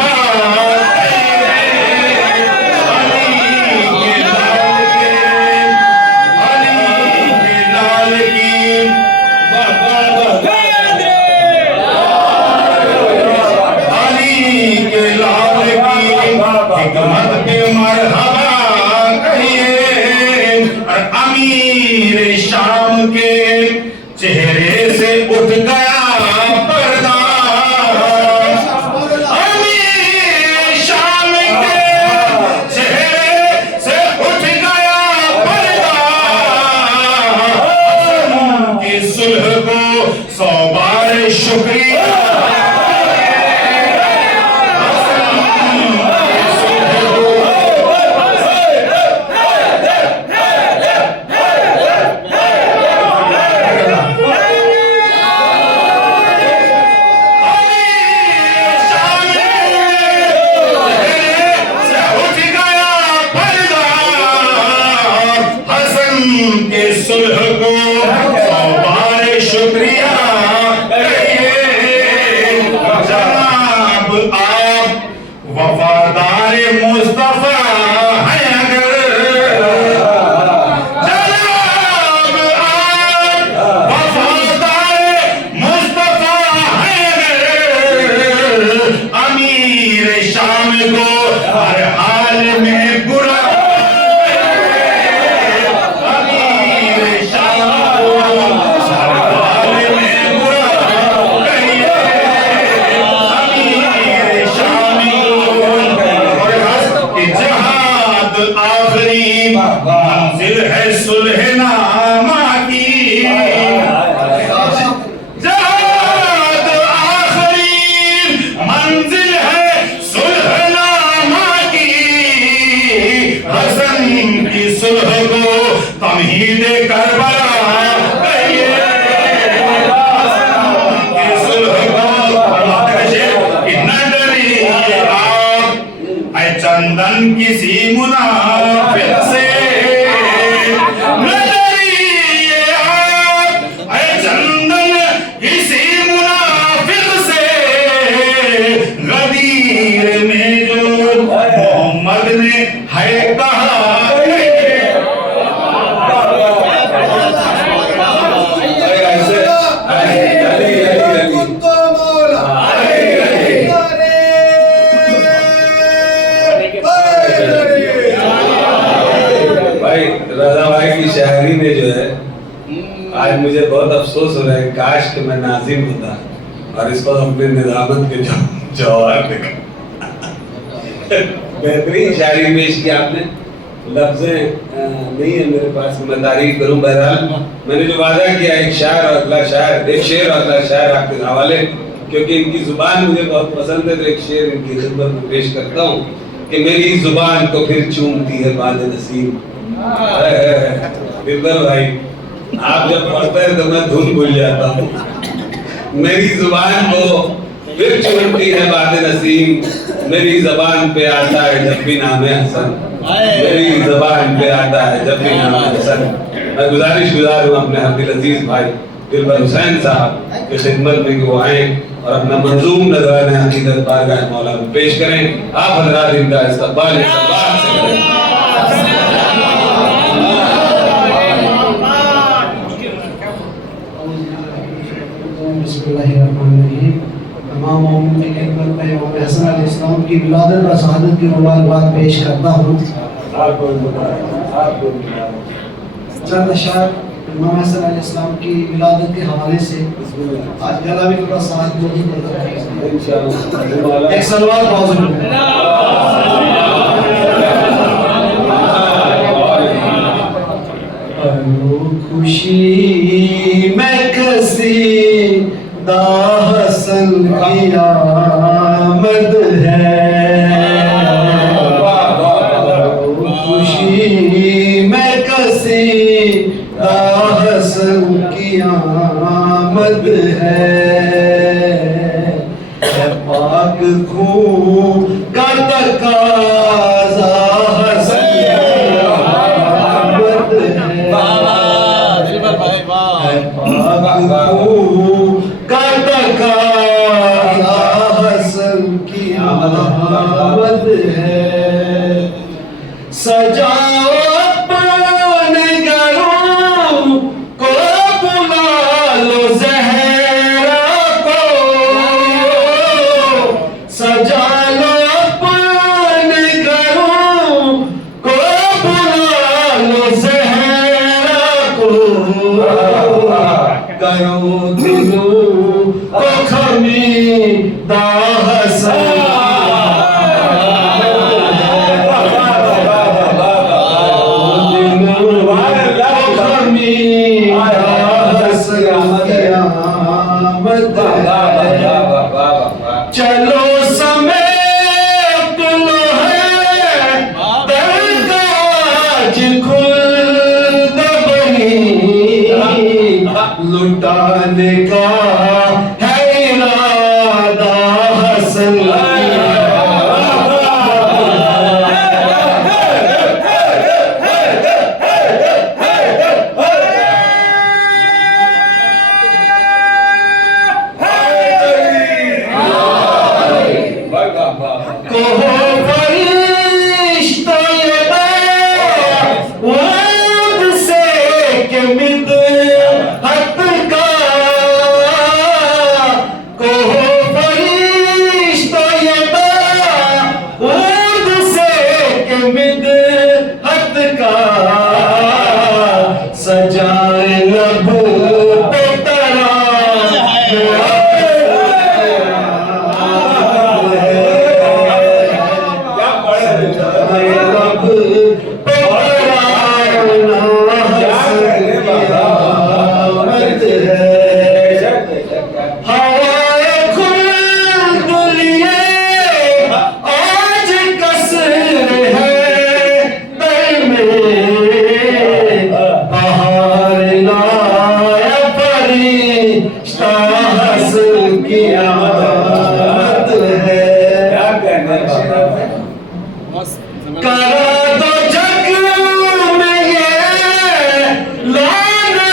हिकमत पे मरहबा कहिए, और अमीर शाम के चेहरे से उठ गया पर्दा, अमीर शाम के चेहरे से उठ गया पर्दा, की सुलह को 100 बार शुक्रिया, सुलह को 100 बार शुक्रिया कहिए, बहुत अफसोस हो रहा है, काश कि मैं नाजिम होता और इसको अपने निजामत के जवाब देखा। बेहतरीन शायरी पेश की आपने, लफ्ज़ें नहीं है मेरे पास कि मैं तारीफ करूं। बहरहाल मैंने जो वादा किया, एक शायर और अगला शायर, एक शेर और अगला शायर आपके हवाले, क्योंकि इनकी जुबान मुझे बहुत पसंद है, तो एक शेर इनकी खिदमत में पेश करता हूँ कि मेरी जुबान को फिर चूमती है बाद नसीब। बिल्कुल भाई, आप जब पढ़ते हैं तो मैं धुन भूल जाता हूँ। मेरी जुबान को फिर चूमती है बाद नसीब, मेरी जबान पे आता है जब भी नाम हसन, मेरी जबान पे आता है जब भी नाम हसन। मैं गुजारिश गुजार हूँ अपने अब्दुल अजीज भाई दिलबर हुसैन साहब की खिदमत में कि वो आए और अपना मंजूम नज़राने हकीकत बारगाह मौला में पेश करें। आप हज़रात इनका इस्तक़बाल से करें। बिस्मिल्लाहिर्रहमानिर्रहीम। तमाम मोमिन की खिदमत में इमाम हसन अलैहिस्सलाम की विलादत व शहादत की मुबारकबाद पेश करता हूँ। चंद अशआर इमाम हसन अलैहिस्सलाम की विलादत के हवाले से। आज गला भी थोड़ा साथ बोली एक सलवार मौजूद खुशी में कसी दा हसन की आमद है, खुशी में कसी दा हसन की आमद है, पाक खून का तकाज़ा हसन की आमद है, का तकाज़ा हसन की आमद है। सजाओ अपने घरों को, बुला लो ज़हरा को, सजा लो अपने घरों को, बुला लो ज़हरा को, करो दिलों को खमीदा हसन चलो समेत लो है दरगाह खुल्द बनी, लुटाने का है इरादा हसन सजाए लब पे तरा लब पे हवाए खुल्द लिए आज कसर है दिल में, बहार लाया फरिश्ता हसन की आमद है। करा दो जग में ये लाना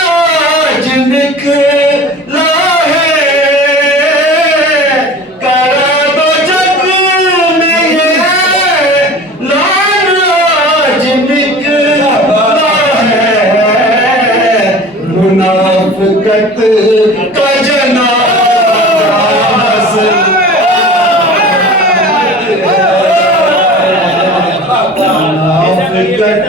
निकला है, करा दो जग में ये लाना निकला है, मुनाफिकत का जनाज़ा हसन मुनाफिकत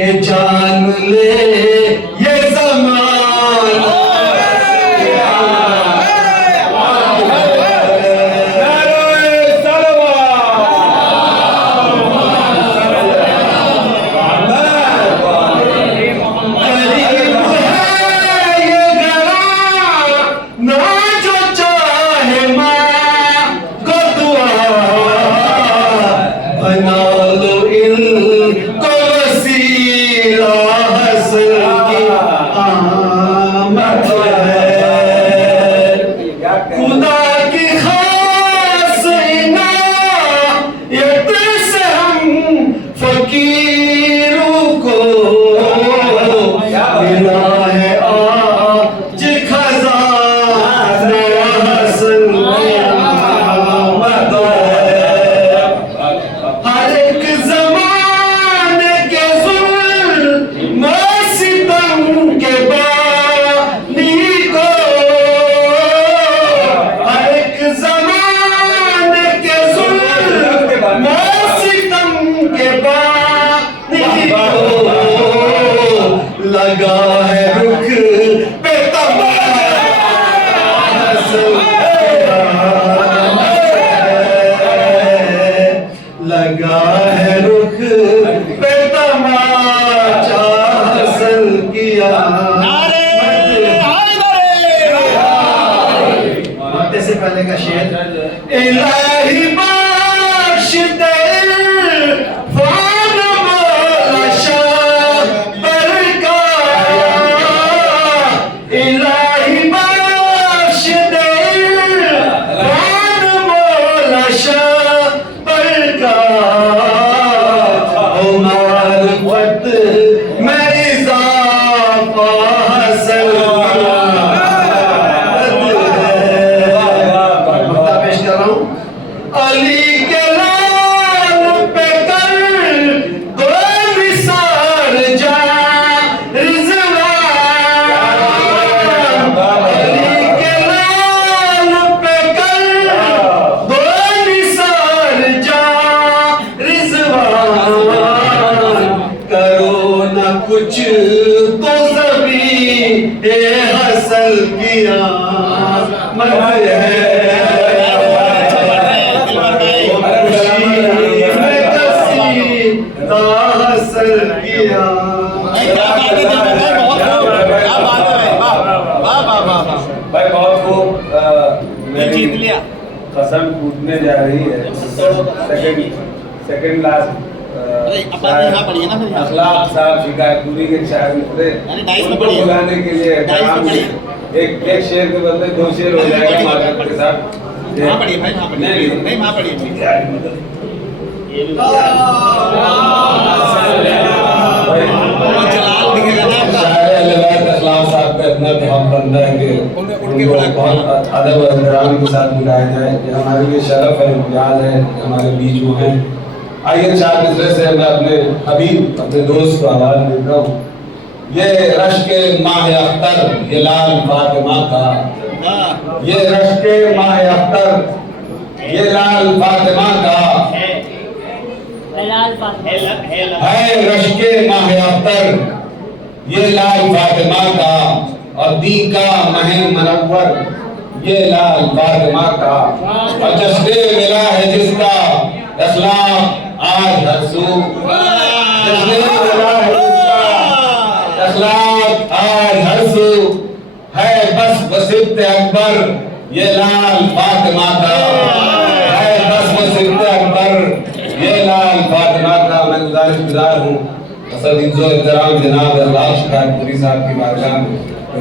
के जान ले ये ज़माना। लगा है रुख पे लगा है रुख पे तमाचा हसल किया। मरते से पहले का शेर इलाही बख्श दे कुछ तो सभी हसल किया मत हासिल किया। भाई बहुत खूब मेरी कसम टूटने जा रही है। सेकंड लास्ट अखलाक साहब शिकायतपुरी के शायर मित्र उनको बुलाने के लिए एक शेर के बदले 2 शेर हो जाएगा मार्केट के साथ। साहब का इतना बहुत बंदा है कि उनको बहुत अदब और एहतराम के साथ बुलाया जाए। ये हमारे लिए शरफ है, इम्तियाज है, हमारे बीच में है। आइए 4 मिसरे से मैं अपने हबीब अपने दोस्त को आवाज देता हूँ। ये रश्क माह अख्तर ये लाल फातिमा का, ये रश्क माह अख्तर ये लाल फातिमा का है रश्क माह अख्तर ये लाल फातिमा का, और दी का मह मनव्वर ये लाल फातिमा का, और जश्न मिला है जिसका इस्लाम आज हंसू जश्न मिला है जिसका इस्लाम आज हंसू है बस वसीयत अकबर ये लाल फातिमा का, है बस वसीयत अकबर ये लाल फातिमा का। मैं गुज़ारिश हूँ इज़्ज़ो-ए-एहतराम जनाब अल्लाह शिकायतपुरी साहब की बारगाह में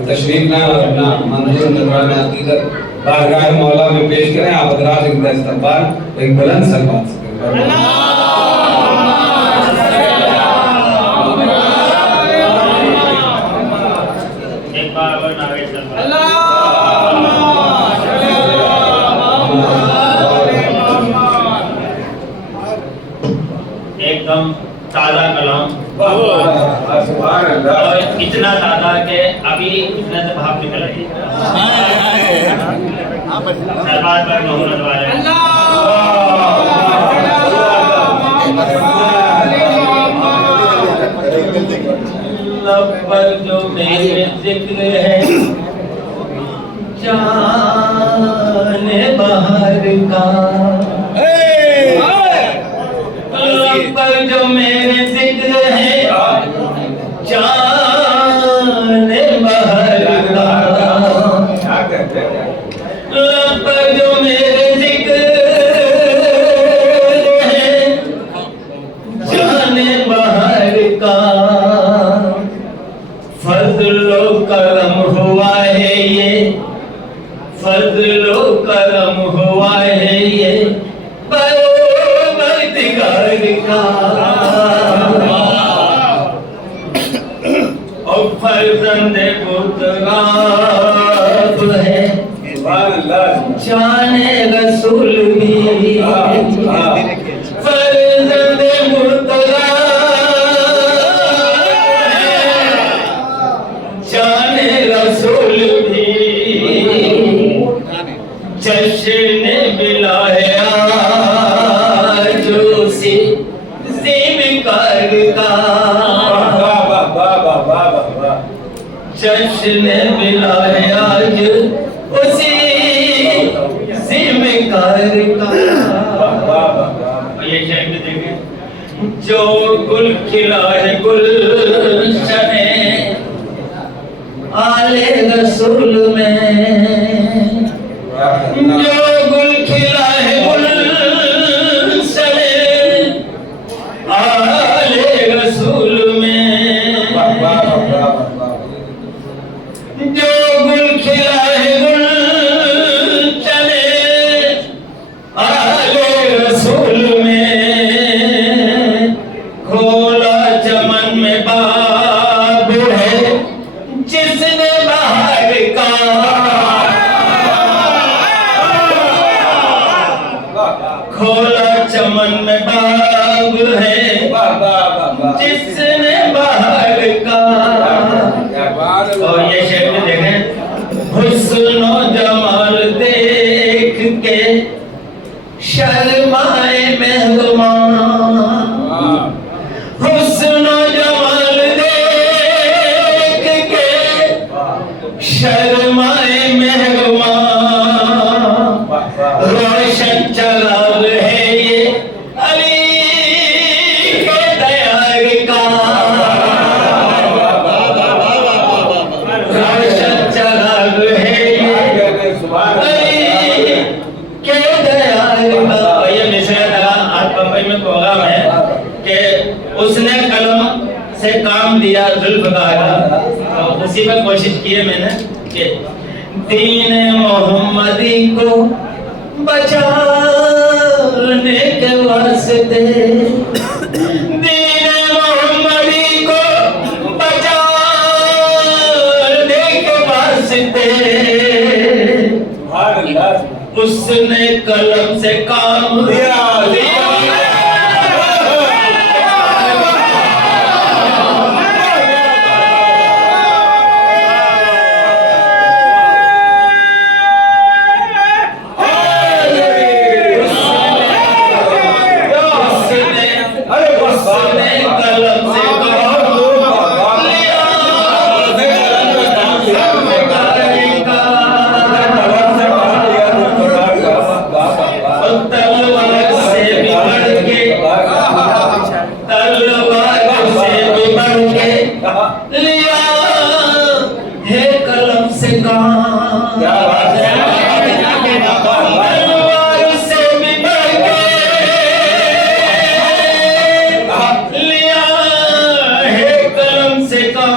तशरीफ लाएं और अपना मंजूर नज़राना हकीकत बारगाह मौला में पेश करें। आप हज़रात इनका इस्तक़बाल एक बुलंद सलमान से एकदम ताज़ा कलाम और इतना ताज़ा कि अभी इसमें से भाप निकल रही सरबात पर मोहम्मद वाले जिक्र है जाने बाहर का, पर जो मेरे जिक्र है जाने बाहर का, पर जो मेरे जिक्र है जाने बाहर का, फज़्लो करम हुआ है ये, फज़्लो करम हुआ है ये परवरदिगार का, और फर्जंदे पुत्राब है जाने रसूल भी, फर्जंदे जाने रसूल भी, जश्न बिलाया जो सी ज़िमकार का, जश्न बिलाया जो उसी ज़िमकार का। ये शेर में देखें, जो गुल खिला है गुलशने आले रसूल में, जो गुल खिला है गुलशने आले रसूल में, जो गुल खिला है गुलशने आले रसूल में, खोला चमन में बाब है जिसने बाहर का, खोला चमन में बाब है जिसने बाहर का। और ये शेर देखें, हुस्न जमाल देख के शर्माए मेहमान, हुस्न जमाल देख के शर्माए मेहमान, रोशन चराग है ये अली के दयार का, रोशन चराग है ये अली के दयार का। ये मिसरा था आज बम्बई में प्रोग्राम है कि उसने कलम से काम दिया जुल्फ़कार का, तो उसी पर कोशिश की है मैंने कि दीन मोहम्मदी को बचाने के वास्ते, दीन मोहम्मदी को बचाने के वास्ते, उसने कलम से काम दिया। लिया है कलम से काम, तलवार से भी बढ़ के लिया है कलम से काम,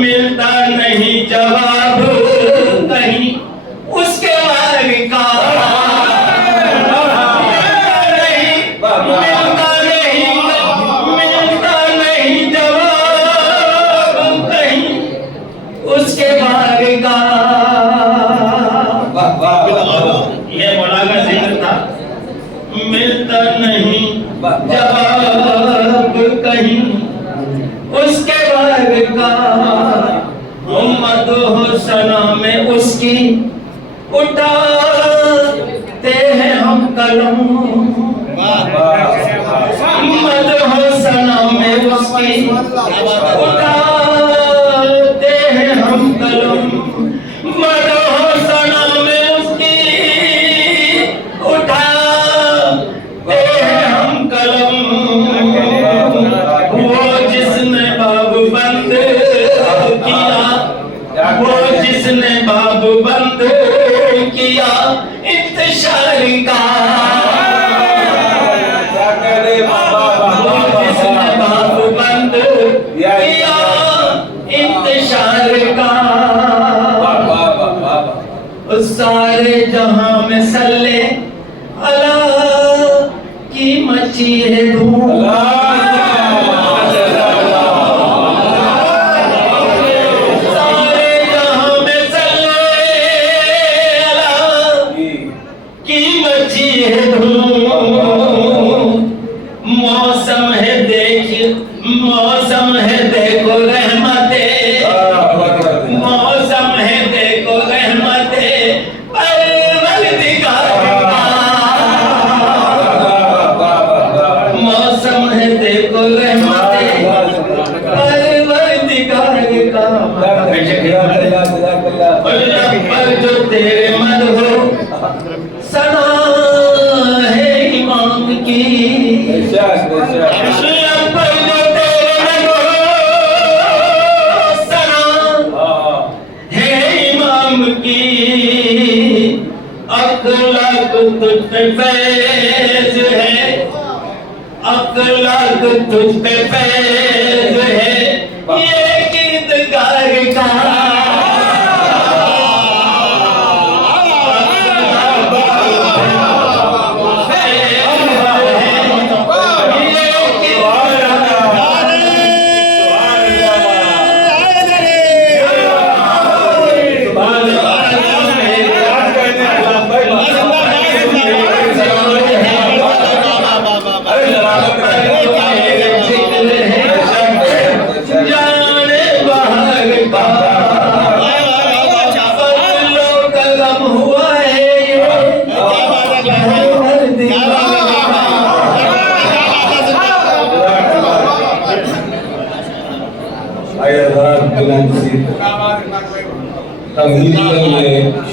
मिलता नहीं जवाब कहीं उसके मार्ग का, उसके मार्ग का। ये मौला का जिक्र था, मिलता नहीं जवाब कहीं उसके मार्ग का, उम्मत हो सना में उसकी उठाते हैं हम कलम, उम्मत हो सना में उसकी उठाते इंतशार का क्या कह रहे जिसने बाप बंद किया इंतशार का उस सारे जहां में सल्ले अला की मची है धूम सारे जहां में सल्ले अला की मची है धूम मौसम है देखो रहमते मौसम है देखो रहमते मौसम है देखो रहमते पर जो तेरे मद हो सना है इमाम की अखलाक तुझ पे फैज है अखलाक तुझ पे फैज है ये कीर्तकार का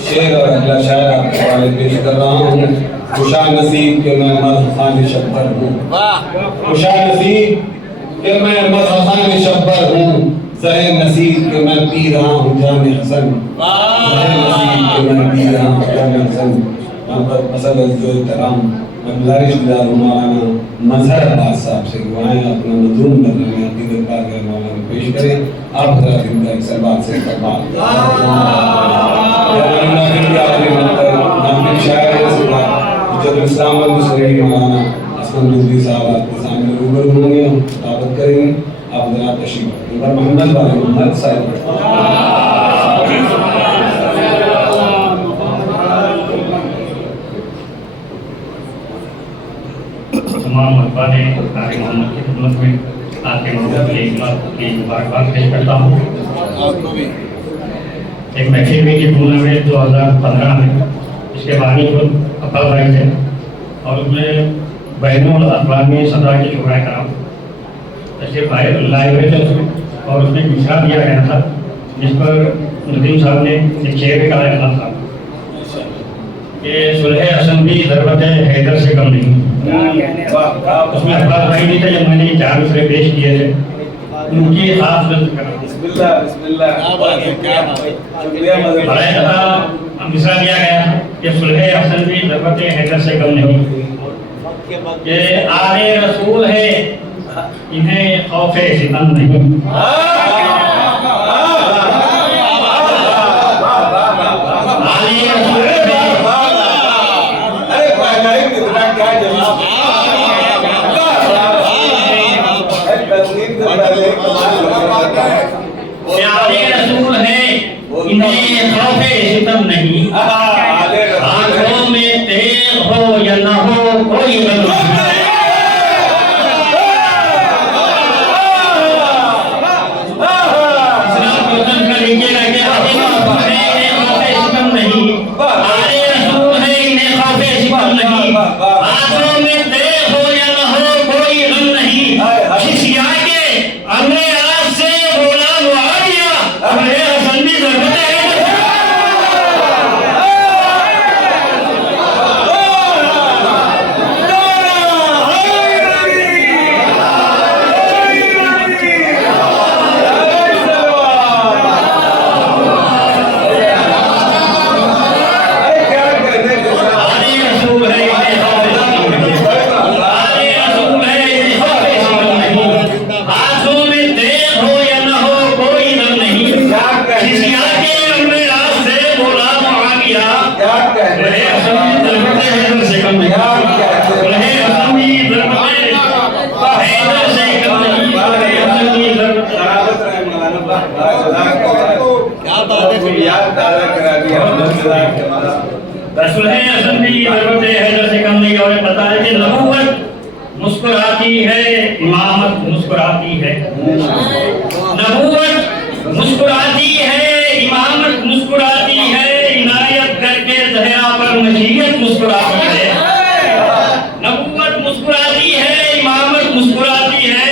शेर और अगला शायर आपके हवाले पेश कर रहा हूँ। खुशा नसीब के मैं मदखान शब्बर हूँ खुशा नसीब के मैं मदखान शब्बर हूँ ज़रे नसीब के मैं पी रहा हूँ जामे हसन ज़रे नसीब के मैं पी रहा हूँ जामे हसन यहाँ पर मसल जो तराम मैं गुजारिश गुजार हूँ मौलाना मजहर अब्बास साहब से दुआएं अपना नजूम बदलने अपनी दरबार के मौलाना पेश करें आप हज़रात इनका एक सरबात से इस्तकबाल जब इस्लाम मौलाना असलम नज़वी साहब आपके सामने रूबरू होंगे हम खिताबत करेंगे आप हज़रात तशरीफ रखिए मोहम्मद वाले मोहम्मद साहब तमाम अखबार कारी मोहम्मद की खिदमत में आपके मोहम्मद की मुबारकबाद पेश करता हूँ। एक महफिल हुई थी टूर्नामेंट 2015 में, इसके बानी खुद अब्बास भाई थे और उसमें बहनों और अखबार सदा के शुक्र कराम ऐसे लाए हुए थे उसमें और उसमें मिसरा दिया गया था जिस पर नदीम साहब ने एक शेर का लिखा था कि सुलह हसन भी ज़रूरत है हैदर से कम नहीं। उसमें अब्बास भाई नहीं थे जब मैंने 4 मिसरे पेश किए थे उनकी खास मिसरा दिया गया कि सुलह हसन भी ज़रूरत है हैदर से कम नहीं। ये आले रसूल है इन्हें खौफे सितम नहीं। प्यारे रसूल है इन्हें खौफे सितम नहीं। आंखों में तेल हो या न हो कोई गम नहीं। मुस्कुराती है, इमामत मुस्कुराती है। नबूवत मुस्कुराती है, इमामत मुस्कुराती है, इनायत करके ज़हरा पर मशीयत मुस्कुराती है। नबूवत मुस्कुराती है, इमामत मुस्कुराती है,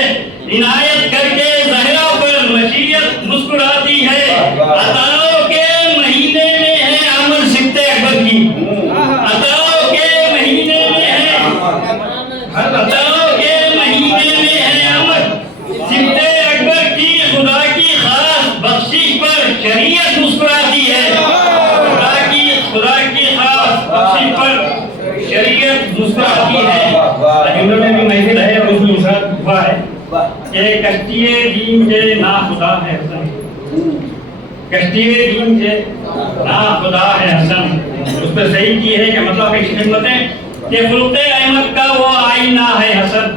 इनायत करके ज़हरा पर मशीयत मुस्कुराती है। अताओं के महीने में है आमद सिफ्ते अकबर की, अताओं के महीने में है, अताओं के महीने में है आमद सिफ्ते अकबर की। खुदा की खास बख्शिश पर शरीयत मुस्कुराती है, खुदा की खास बख्शिश पर शरीयत मुस्कुराती है। जुमलों में भी महफिल है और उसमें मुसरत हुआ है कि कश्ती दीन के ना खुदा है हसन, कश्ती दीन के ना खुदा है हसन। उस पर सही की है कि मतलब एक खिदमत है कि खुल्क़े अहमद का वो आईना है हसन,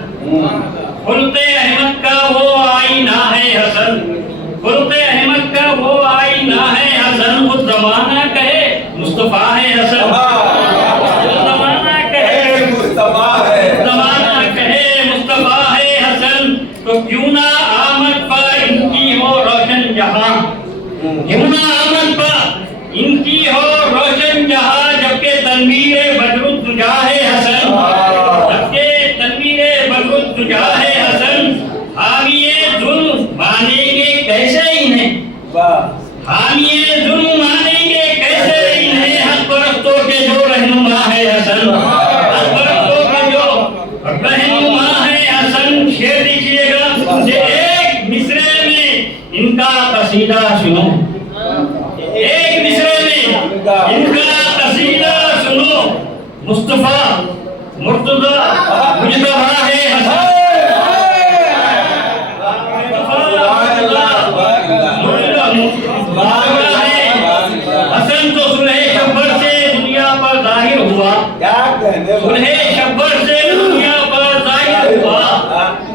खुल्क़े अहमद का वो आईना है हसन, खुल्क़े अहमद का वो आईना है हसन। खुद ज़माना कहे मुस्तफ़ा है हसन, ज़माना कहे मुस्तफ़ा है, ज़माना कहे मुस्तफ़ा है हसन। तो क्यों ना आमद पर इनकी हो रोशन जहां, क्यों ना आमद पर इनकी हो रोशन जहां। जबकि तनवीर बदरुद्दुजा है हसन, जबकि तनवीर बदरुद्दुजा है हसन। हामिए जुल्म मानेंगे कैसे इन्हें, हामिए जुल्म मानेंगे कैसे इन्हें। हक परस्तों के जो रहनुमा है हसन, हक परस्तों के जो रहनुमा है हसन। शेर लिखिएगा कि एक मिसरे में इनका कसीदा सुनो, एक मिसरे में इनका कसीदा सुनो। मुस्तफा मुर्तजा मुजतबा है हसन, हसन तो सुलह शब्बर से दुनिया पर जाहिर हुआ, सुलह शब्बर से दुनिया पर जाहिर हुआ।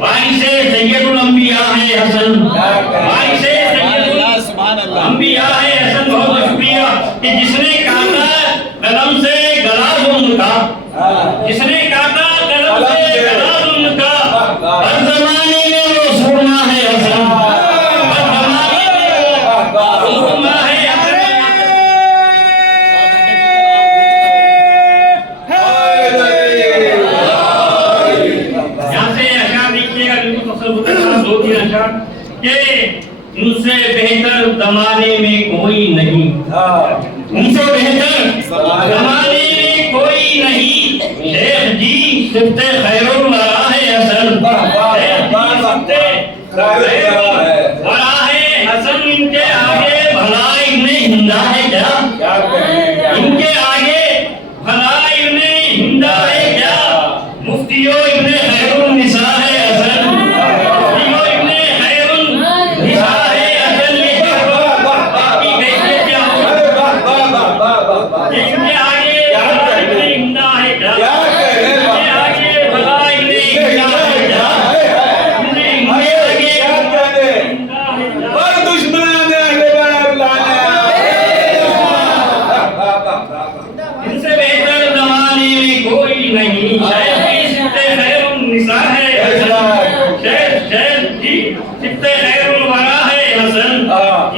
भाई से सैयदुल अंबिया है हसन, भाई से सैयदुल अंबिया है हसन। बहुत शुक्रिया कि जिसने काटा कलम से गला उनका, जिसने काटा कलम से गला उनका। हर जमाने में वो सुरमा है हसन, हर जमाने में वो सुरमा है हसन। यहाँ से अशार देखिएगा, बिल्कुल तसल्लुत दो तीन अशार कि उनसे बेहतर जमाने में कोई नहीं, उनसे बेहतर जमाने में कोई नहीं। शेख जी सिफ्ते खैरुल वरा है हसन, वरा है हसन। इनके आगे भला इब्ने हिंदा है क्या, इनके आगे भला इब्ने हिंदा है क्या। मुफ्तियो इब्ने खैरुल निसा है हसन, मुफ्तियो इब्ने खैरुल निसा है हसन। ये बाकी कैसे क्या इनके आगे भला इब्ने हिंदा है क्या, इनके आगे भला इब्ने हिंदा है क्या, इनके आगे हिंदा है क्या। और दुश्मन आगे बुलाना इनसे बेहतर जमाने में कोई नहीं। शायद भी सिफ्ते खैरुल निसा है हसन, शायद जी सिफ्ते खैरुल वरा है हसन।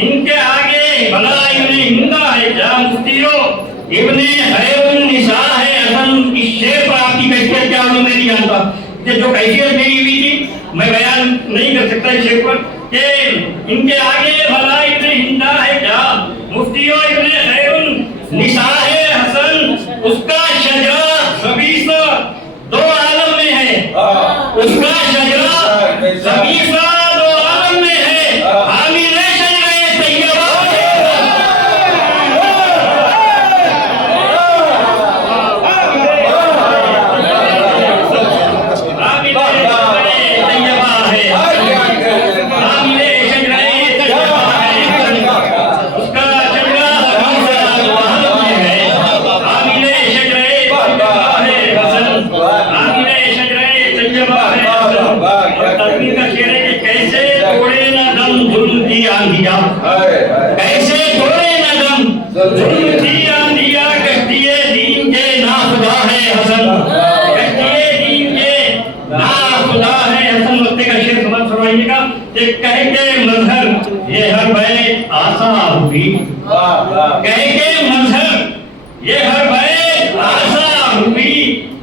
इनके आगे भला इब्ने हिंदा है क्या। मुफ्तियो इब्ने खैरुल निसा है हसन। इस शेर पर आपकी कैफियत क्या होगी मैं नहीं जानता, कि जो कैफियत मेरी हुई थी मैं बयान नहीं कर सकता इस शेर पर कि इनके आगे भला इब्ने हिंदा है क्या। मुफ्तियो इब्ने खैरुल निसा है हसन। उसका शजरा सबीसा दो आलम में है, उसका शजरा सबीसा दो आलम में है। हामिल शजरे तैयबा है, हामिल शजरे तैयबा है, हामिल शजरे तैयबा है। उसका शजरा सबीसा दो आलम में है। हामिल शजरे तैयबा है हसन, हामिल शजरे तैयबा है हसन। और तकबीर का शेर है कि कैसे तोड़े ना दम जुल्म की आंधिया, कैसे तोड़े ना दम जुल्म की आंधिया। कश्तिए दीन के ना खुदा है हसन, कश्तिए दीन के ना खुदा कि कह के मजहर ये हर बैत आसा हुई, कह के मजहर ये हर बैत आसा हुई,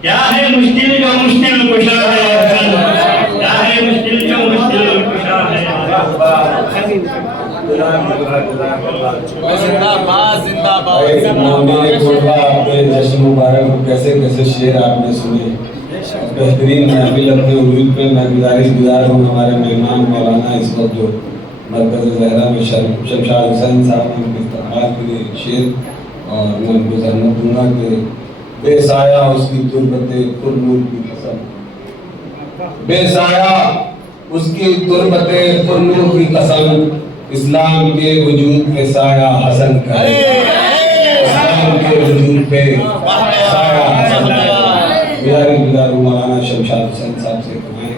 क्या है मुश्किल जो मुश्किल कुशा है, क्या है मुश्किल जो मुश्किल कुशा है। जिंदाबाद जिंदाबाद। आपने जश्न मुबारक कैसे कैसे शेर आपने सुने, बेहतरीन महफिल अपने उर्दू पे मैं गुजार हूँ हमारे मेहमान मौलाना इस वक्त जो मरकज़ ज़हरा में शमशाद हुसैन साहब ने उनके इस्तक़बाल के लिए शेर और मैं उनको ज़हमत दूंगा कि बेसाया उसकी तुरबते पुरनूर की कसम, बेसाया उसकी तुरबते पुरनूर की कसम, इस्लाम के वजूद पे साया हसन करे, इस्लाम के वजूद पे साया हसन करे। गुज़ार मौलाना शमशाद हुसैन साहब से कमाएं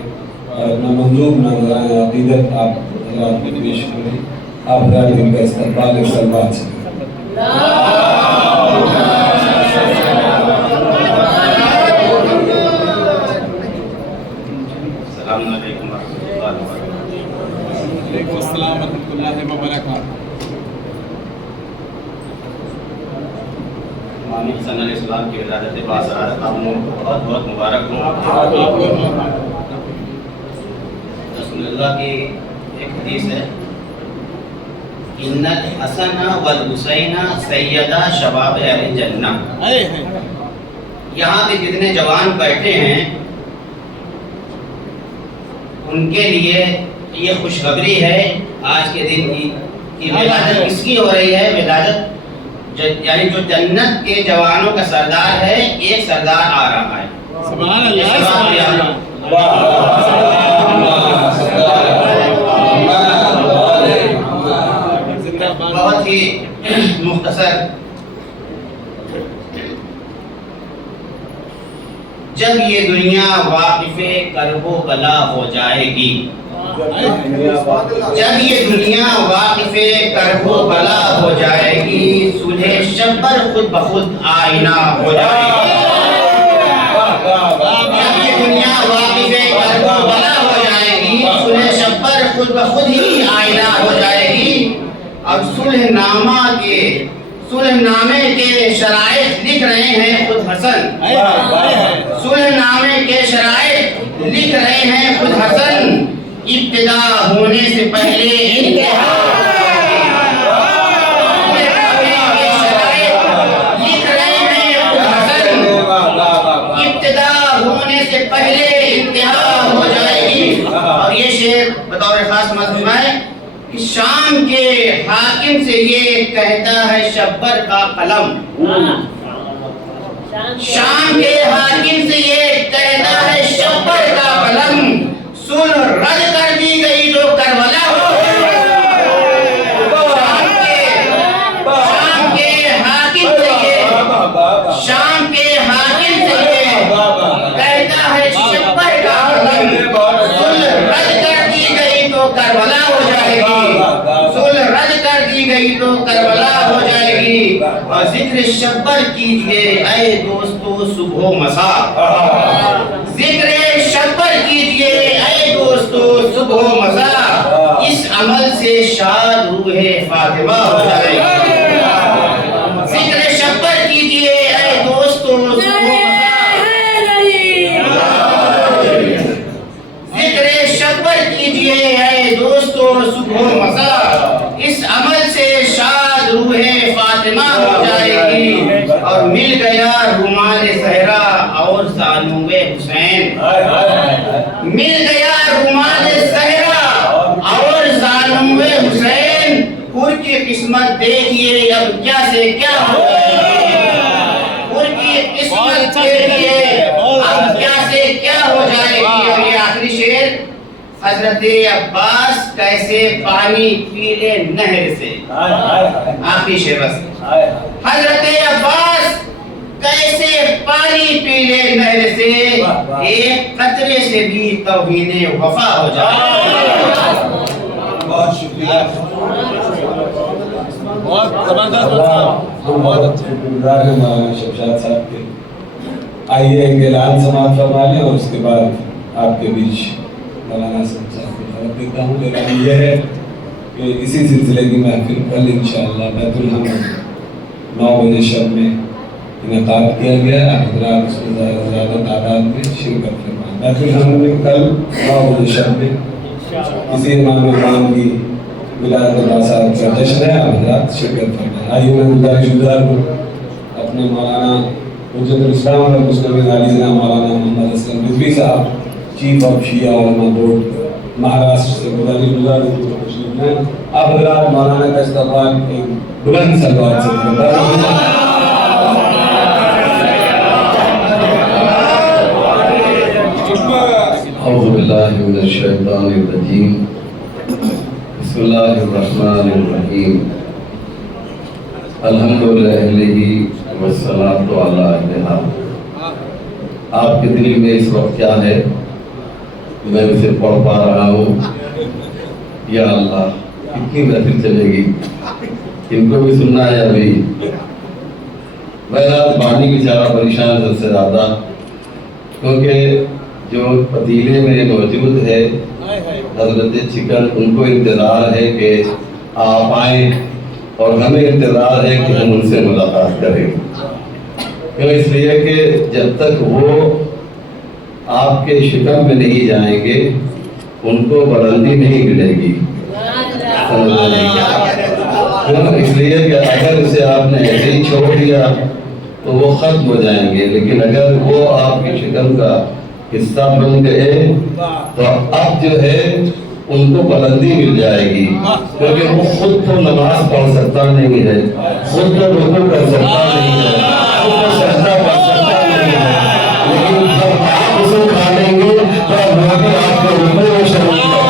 और अपना मंजूर नज़राए अक़ीदत आप हज़रात में पेश करें। आप हज़रात इनका इस्तक़बाल सलवात से इस्लाम की विलादत बासआदत बहुत बहुत मुबारक हो। रसूलुल्लाह की एक हदीस है, इन्नल हसन वल हुसैन सैयदा शबाब अहल जन्नह। यहाँ के जितने जवान बैठे हैं उनके लिए ये खुशखबरी है आज के दिन की विलादत किसकी हो रही है? विलादत यानी जो जन्नत के जवानों का सरदार है, एक सरदार आ रहा है। सुभान अल्लाह। बहुत ही मुख्तसर, जब ये दुनिया वाकिफ़े करबो बला हो जाएगी, जब ये दुनिया वाकिफ़े करबो बला हो जाएगी, सुलह शब्बर खुद ब खुद आईना हो जाएगी। जब ये दुनिया वाकिफ़े करबो बला हो जाएगी, सुलह शब्बर खुद ब खुद ही आईना हो जाएगी। और सुलहनामे के शराइत लिख रहे हैं खुद हसन, सुलहनामे के शराइत लिख रहे हैं खुद हसन, इब्तिदा होने से पहले इंतहा लिख रहे हैं खुद हसन, इब्तिदा होने से पहले इंतहा हो जाएगी। और ये शेर बतौर खास मज़मून है कि शाम के हाकिम से ये कहता है शब्बर का कलम, शाम के हाकिम से ये कहता है शब्बर का कलम, सुलह रद्द कर दी गई जो करबला हो। शाम के हाकिम से ये कहता है शब्बर का कलम, सुलह रद्द कर दी गई तो करबला हो जाएगी, सुलह रद्द कर दी गई तो करबला हो जाएगी। और जिक्र शब्बर कीजिए ऐ दोस्तों सुबह मसा, जिक्र शब्बर कीजिए ऐ दोस्तों सुबह मसा, इस अमल से शाद रूहे फातिमा हो जाएगी। जिक्र शब्बर कीजिए ऐ दोस्तों सुबह मसा, जिक्र शब्बर कीजिए ऐ दोस्तों सुबह मसा, इस अमल से शाद रूहे फातिमा हो जाएगी। और मिल गया रुमाल सहरा और ज़ानुए हुसैन, मिल गया रुमाल सहरा और ज़ानुए हुसैन, हुर की किस्मत देखिए अब क्या से क्या हो जाएगी, हुर की किस्मत देखिए अब क्या से क्या हो जाएगी। और ये आखिरी शेर, हजरत अब्बास कैसे पानी पी ले नहर से, आखिरी शेर बस, हजरत अब्बास कैसे पानी पी ले नहर से, एक कतरे से भी तौहीने वफा हो जाए। बहुत शुक्रिया, बहुत जबरदस्त, बहुत शुक्रगुजार हैं मौलाना शमशाद साहब के। आइए एक ऐलान समाप्त फरमा लें और उसके बाद आपके बीच मौलाना साहब दावत देता हूँ। लेकिन यह है कि इसी सिलसिले की महफिल कल इंशाअल्लाह बैतुल हम्द 9 बजे शब में इनेकाद किया गया है। हज़रात उसमें ज़्यादा तादाद में शिरकत फरमाएं। बैतुल हम्द में कल 9 बजे शब में किसी इमाम की विलायत बासात का जश्न है। हज़रात शिरकत फरमाएं। आइए मैं गुज़ारिश अपने मौलाना हुज्जतुल इस्लाम और मुस्लिम आली जनाब मौलाना मोहम्मद असलम रिजवी साहब चीफ ऑफ शिया उलमा बोर्ड महाराष्ट्र से गुज़ारिश हैं। आप हज़रात मौलाना का इस्तकबाल एक बुलंद सलवात से औज़ु बिल्लाहि मिनश शैतानिर रजीम बिस्मिल्लाहिर रहमानिर रहीम अल्हम्दुलिल्लाहि वस्सलातु अला अहलिहा। आपके दिल में इस वक्त क्या है मैं उसे पढ़ पा रहा हूँ। या अल्लाह कितनी महफिल चलेगी, इनको भी सुनना है अभी। मेरा बानी बेचारा परेशान सबसे ज़्यादा, क्योंकि जो पतीले में मौजूद है हजरत चिकन, उनको इंतज़ार है कि आप आए और हमें इंतज़ार है कि हम उनसे मुलाकात करें। क्यों? इसलिए कि जब तक वो आपके शिकम में नहीं जाएंगे उनको बुलंदी नहीं मिलेगी। इसलिए कि अगर उसे आपने ऐसे ही छोड़ दिया तो वो ख़त्म हो जाएंगे, लेकिन अगर वो आपकी शिकम का हिस्सा बन गए तो अब जो है उनको बुलंदी मिल जाएगी। क्योंकि वो खुद तो नमाज पढ़ सकता नहीं है, खुद तो रुकू कर सकता नहीं है, खुद तो सजदा कर सकता नहीं है, लेकिन जब आप उसे उठा लेंगे तो वो भी आपके रुकू में शरीक है,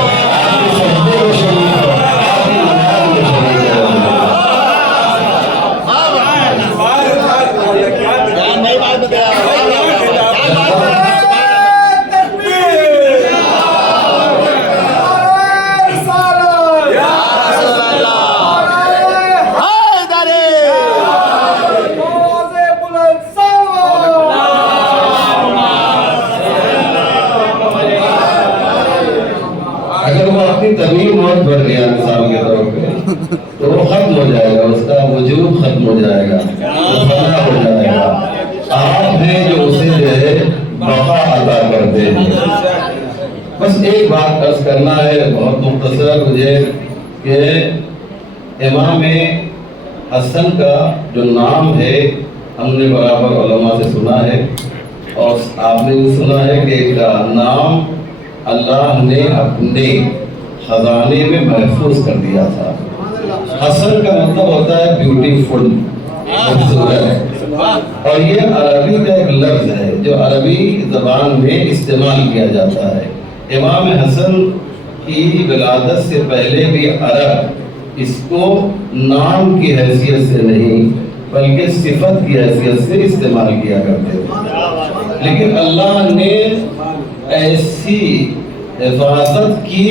आपके सजदे में शरीक है, आपकी नमाज में शरीक है। तमीम मौत बढ़ गया मिसाल के तौर पे तो वो खत्म हो जाएगा, उसका वजूद खत्म हो जाएगा, वो फना हो जाएगा। आप हैं जो उसे जो है बका अता करते हैं। बस एक बात अर्ज करना है बहुत मुख्तसर मुझे कि इमाम हसन का जो नाम है हमने बराबर उलमा से सुना है और आपने भी सुना है कि इसका नाम अल्लाह ने अपने खजाने में महफूज कर दिया था। हसन का मतलब होता है ब्यूटीफुल, खूबसूरत, और ये अरबी का एक लफ्ज है जो अरबी जबान में इस्तेमाल किया जाता है। इमाम हसन की विलादत से पहले भी अरब इसको नाम की हैसियत से नहीं बल्कि सिफत की हैसियत से इस्तेमाल किया करते थे। लेकिन अल्लाह ने ऐसी हिफाजत की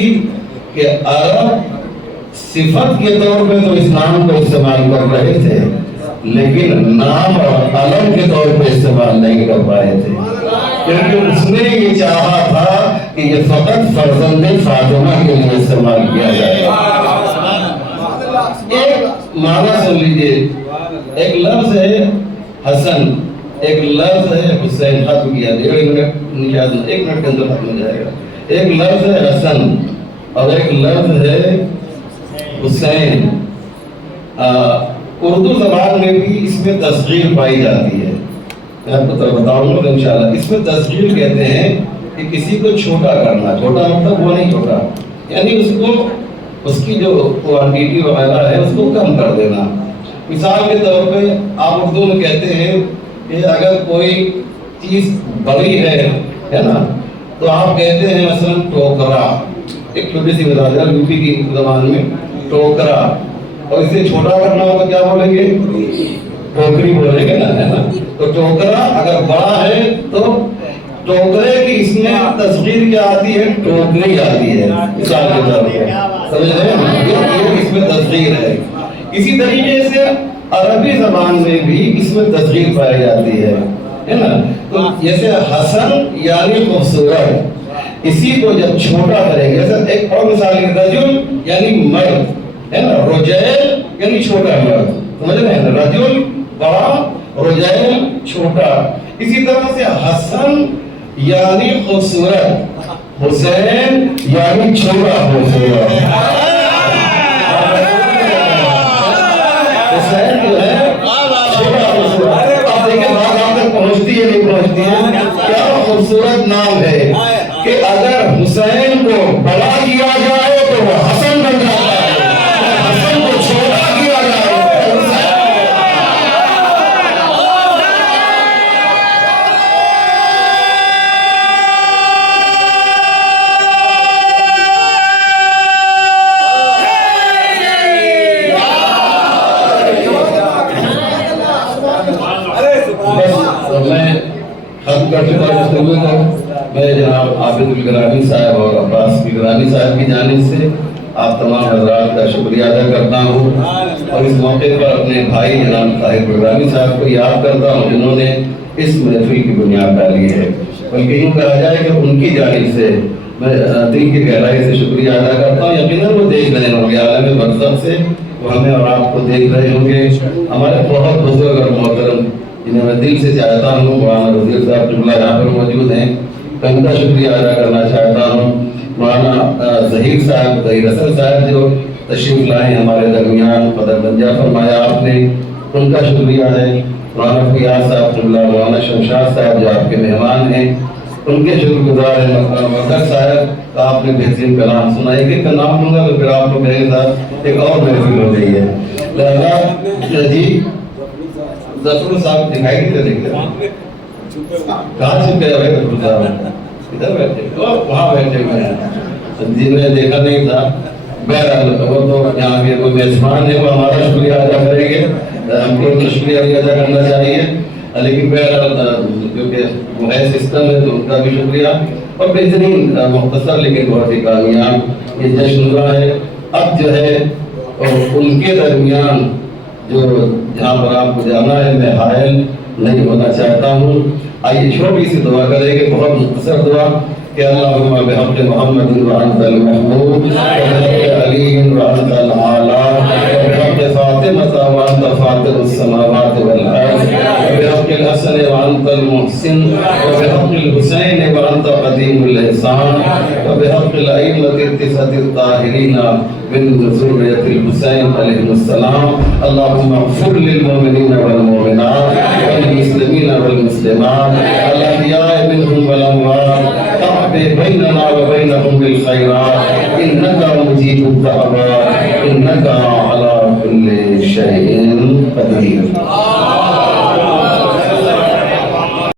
कि अरब सिफत के तौर पे तो इस नाम को इस्तेमाल कर रहे थे, लेकिन नाम और अलम के तौर पे इस्तेमाल नहीं कर पाए थे, क्योंकि उसने ये चाहा था कि ये फकत फर्जंदे फातिमा के लिए इस्तेमाल किया जाए। एक माना सुन लीजिए, एक लफ्ज है हसन, एक लफ्ज है हुसैन। खत्म किया, 1 मिनट के अंदर खत्म हो जाएगा। एक लफ्ज है हसन और एक लफ्ज है हुसैन। उर्दू जबान में भी इसमें तस्गीर पाई जाती है, मैं आपको तो बताऊंगा इंशाल्लाह। इसमें तस्गीर कहते हैं कि किसी को छोटा करना, छोटा मतलब वो नहीं छोटा, यानी उसको उसकी जो क्वांटिटी वगैरह है उसको कम कर देना। मिसाल के तौर पे आप उर्दू में कहते हैं कि अगर कोई चीज़ बड़ी है ना, तो आप कहते हैं मसलन टोकरा, एक छोटी सी मिसाल है यूपी की जबान में टोकरा, और इसे छोटा करना हो तो क्या बोलेंगे? टोकरी बोलेंगे ना, है ना। तो टोकरा अगर बड़ा है तो टोकरे की इसमें तस्वीर क्या आती है? टोकरी आती है, मिसाल के तौर पे, समझ रहे हैं? ये इसमें तस्वीर है। इसी तरीके से अरबी जबान में भी इसमें तस्वीर पाई जाती है ना। तो जैसे हसन यानी खूबसूरत, इसी को जब छोटा करेंगे, सर एक और मिसाल है, रजुल यानी मर्द है ना, रुजैल यानी छोटा मर्द, समझ रहे हैं ना, रजुल बड़ा, रुजैल छोटा। इसी तरह से हसन यानी खूबसूरत, हुसैन यानी छोटा खूबसूरत। हुसैन जो है छोटा खूबसूरत। अब देखिए बात आप तक पहुंचती है नहीं पहुंचती है, क्या खूबसूरत नाम है कि अगर हुसैन को बड़ा किया जाए तो वो हसन बन जाता है, हसन को छोटा किया जाए मैं जनाब आबिदुल गिलानी साहब और अब्बास गिलानी साहब की जानिब से आप तमाम हजरात का शुक्रिया अदा करता हूँ और इस मौके पर अपने भाई जनाब ताहिर गिलानी साहब को याद करता हूँ जिन्होंने इस महफिल की बुनियाद डाली है। बल्कि यूँ कहा जाए कि उनकी जानिब से मैं दिल की गहराई से शुक्रिया अदा करता हूँ। यकीनन वो देख रहे होंगे आलम बरज़ख से, वो हमें और आपको देख रहे होंगे। हमारे बहुत बुजुर्ग और मोहतरम जिन्हें मैं दिल से चाहता हूँ, मौलाना रज़ील साहब जुमला यहाँ पर मौजूद हैं, मैं उनका शुक्रिया अदा करना चाहता हूँ। मौलाना ज़हीर साहब, ज़हीर हसन साहब जो तशरीफ़ लाए हमारे दरमियान, कदरबंजा फरमाया आपने, उनका शुक्रिया है। मौलाना फ़ियाज़ साहब जुमला, मौलाना शमशाद साहब जो आपके मेहमान हैं, उनके शुक्रगुजार हैं। मज़हर साहब का आपने बेहतरीन कलाम सुना, एक का नाम लूँगा तो फिर आप लोग मेरे साथ एक और महफिल हो गई है। लिहाजा जी ज़फर साहब दिखाई नहीं देते, कहाँ से गए हुए ज़फर साहब? इधर बैठे, वहाँ बैठे हुए हैं, जिन्हें देखा नहीं था। बहरहाल वो तो यहाँ के कोई मेजबान है, वो हमारा शुक्रिया अदा करेंगे, हमको तो शुक्रिया भी अदा करना चाहिए। लेकिन बहरहाल क्योंकि वो है सिस्टम है तो उनका भी शुक्रिया। और बेहतरीन मुख्तसर लेकिन बहुत ही कामयाब ये जश्न हुआ है। अब जो है उनके दरमियान जो जहाँ पर आपको जाना है, मैं हायल नहीं होना चाहता हूँ। आइए छोटी सी दुआ करेंगे, बहुत मुख्तसर दुआ कि अल्लाहुम्मा बिहक़्क़ मुहम्मद व अंतल महमूद व बिहक़्क़ अली व अंतल आला व बिहक़्क़ फातिमा व अंत फातिरुस समावाति वल अर्ज़ व बिहक़्क़िल हसन व अंतल मुहसिन व बिहक़्क़िल हुसैन व अंत क़दीमुल ihsan व बिहक़्क़िल अइम्मति तिसअतित ताहिरीन मिन ज़ुर्रिय्यतिल हुसैन अलैहिस्सलाम। अल्लाहुम्मा इग़फ़िर लिल मुमिनीन वल मुमिनात वल मुस्लिमीन वल मुस्लिमात अल अहयाइ मिनहुम वल अमवात बैनना व बैनहुम बिल खैरात इन्नका मुजीबुद दअवात इन्नका अला कुल्लि शैइन क़दीर।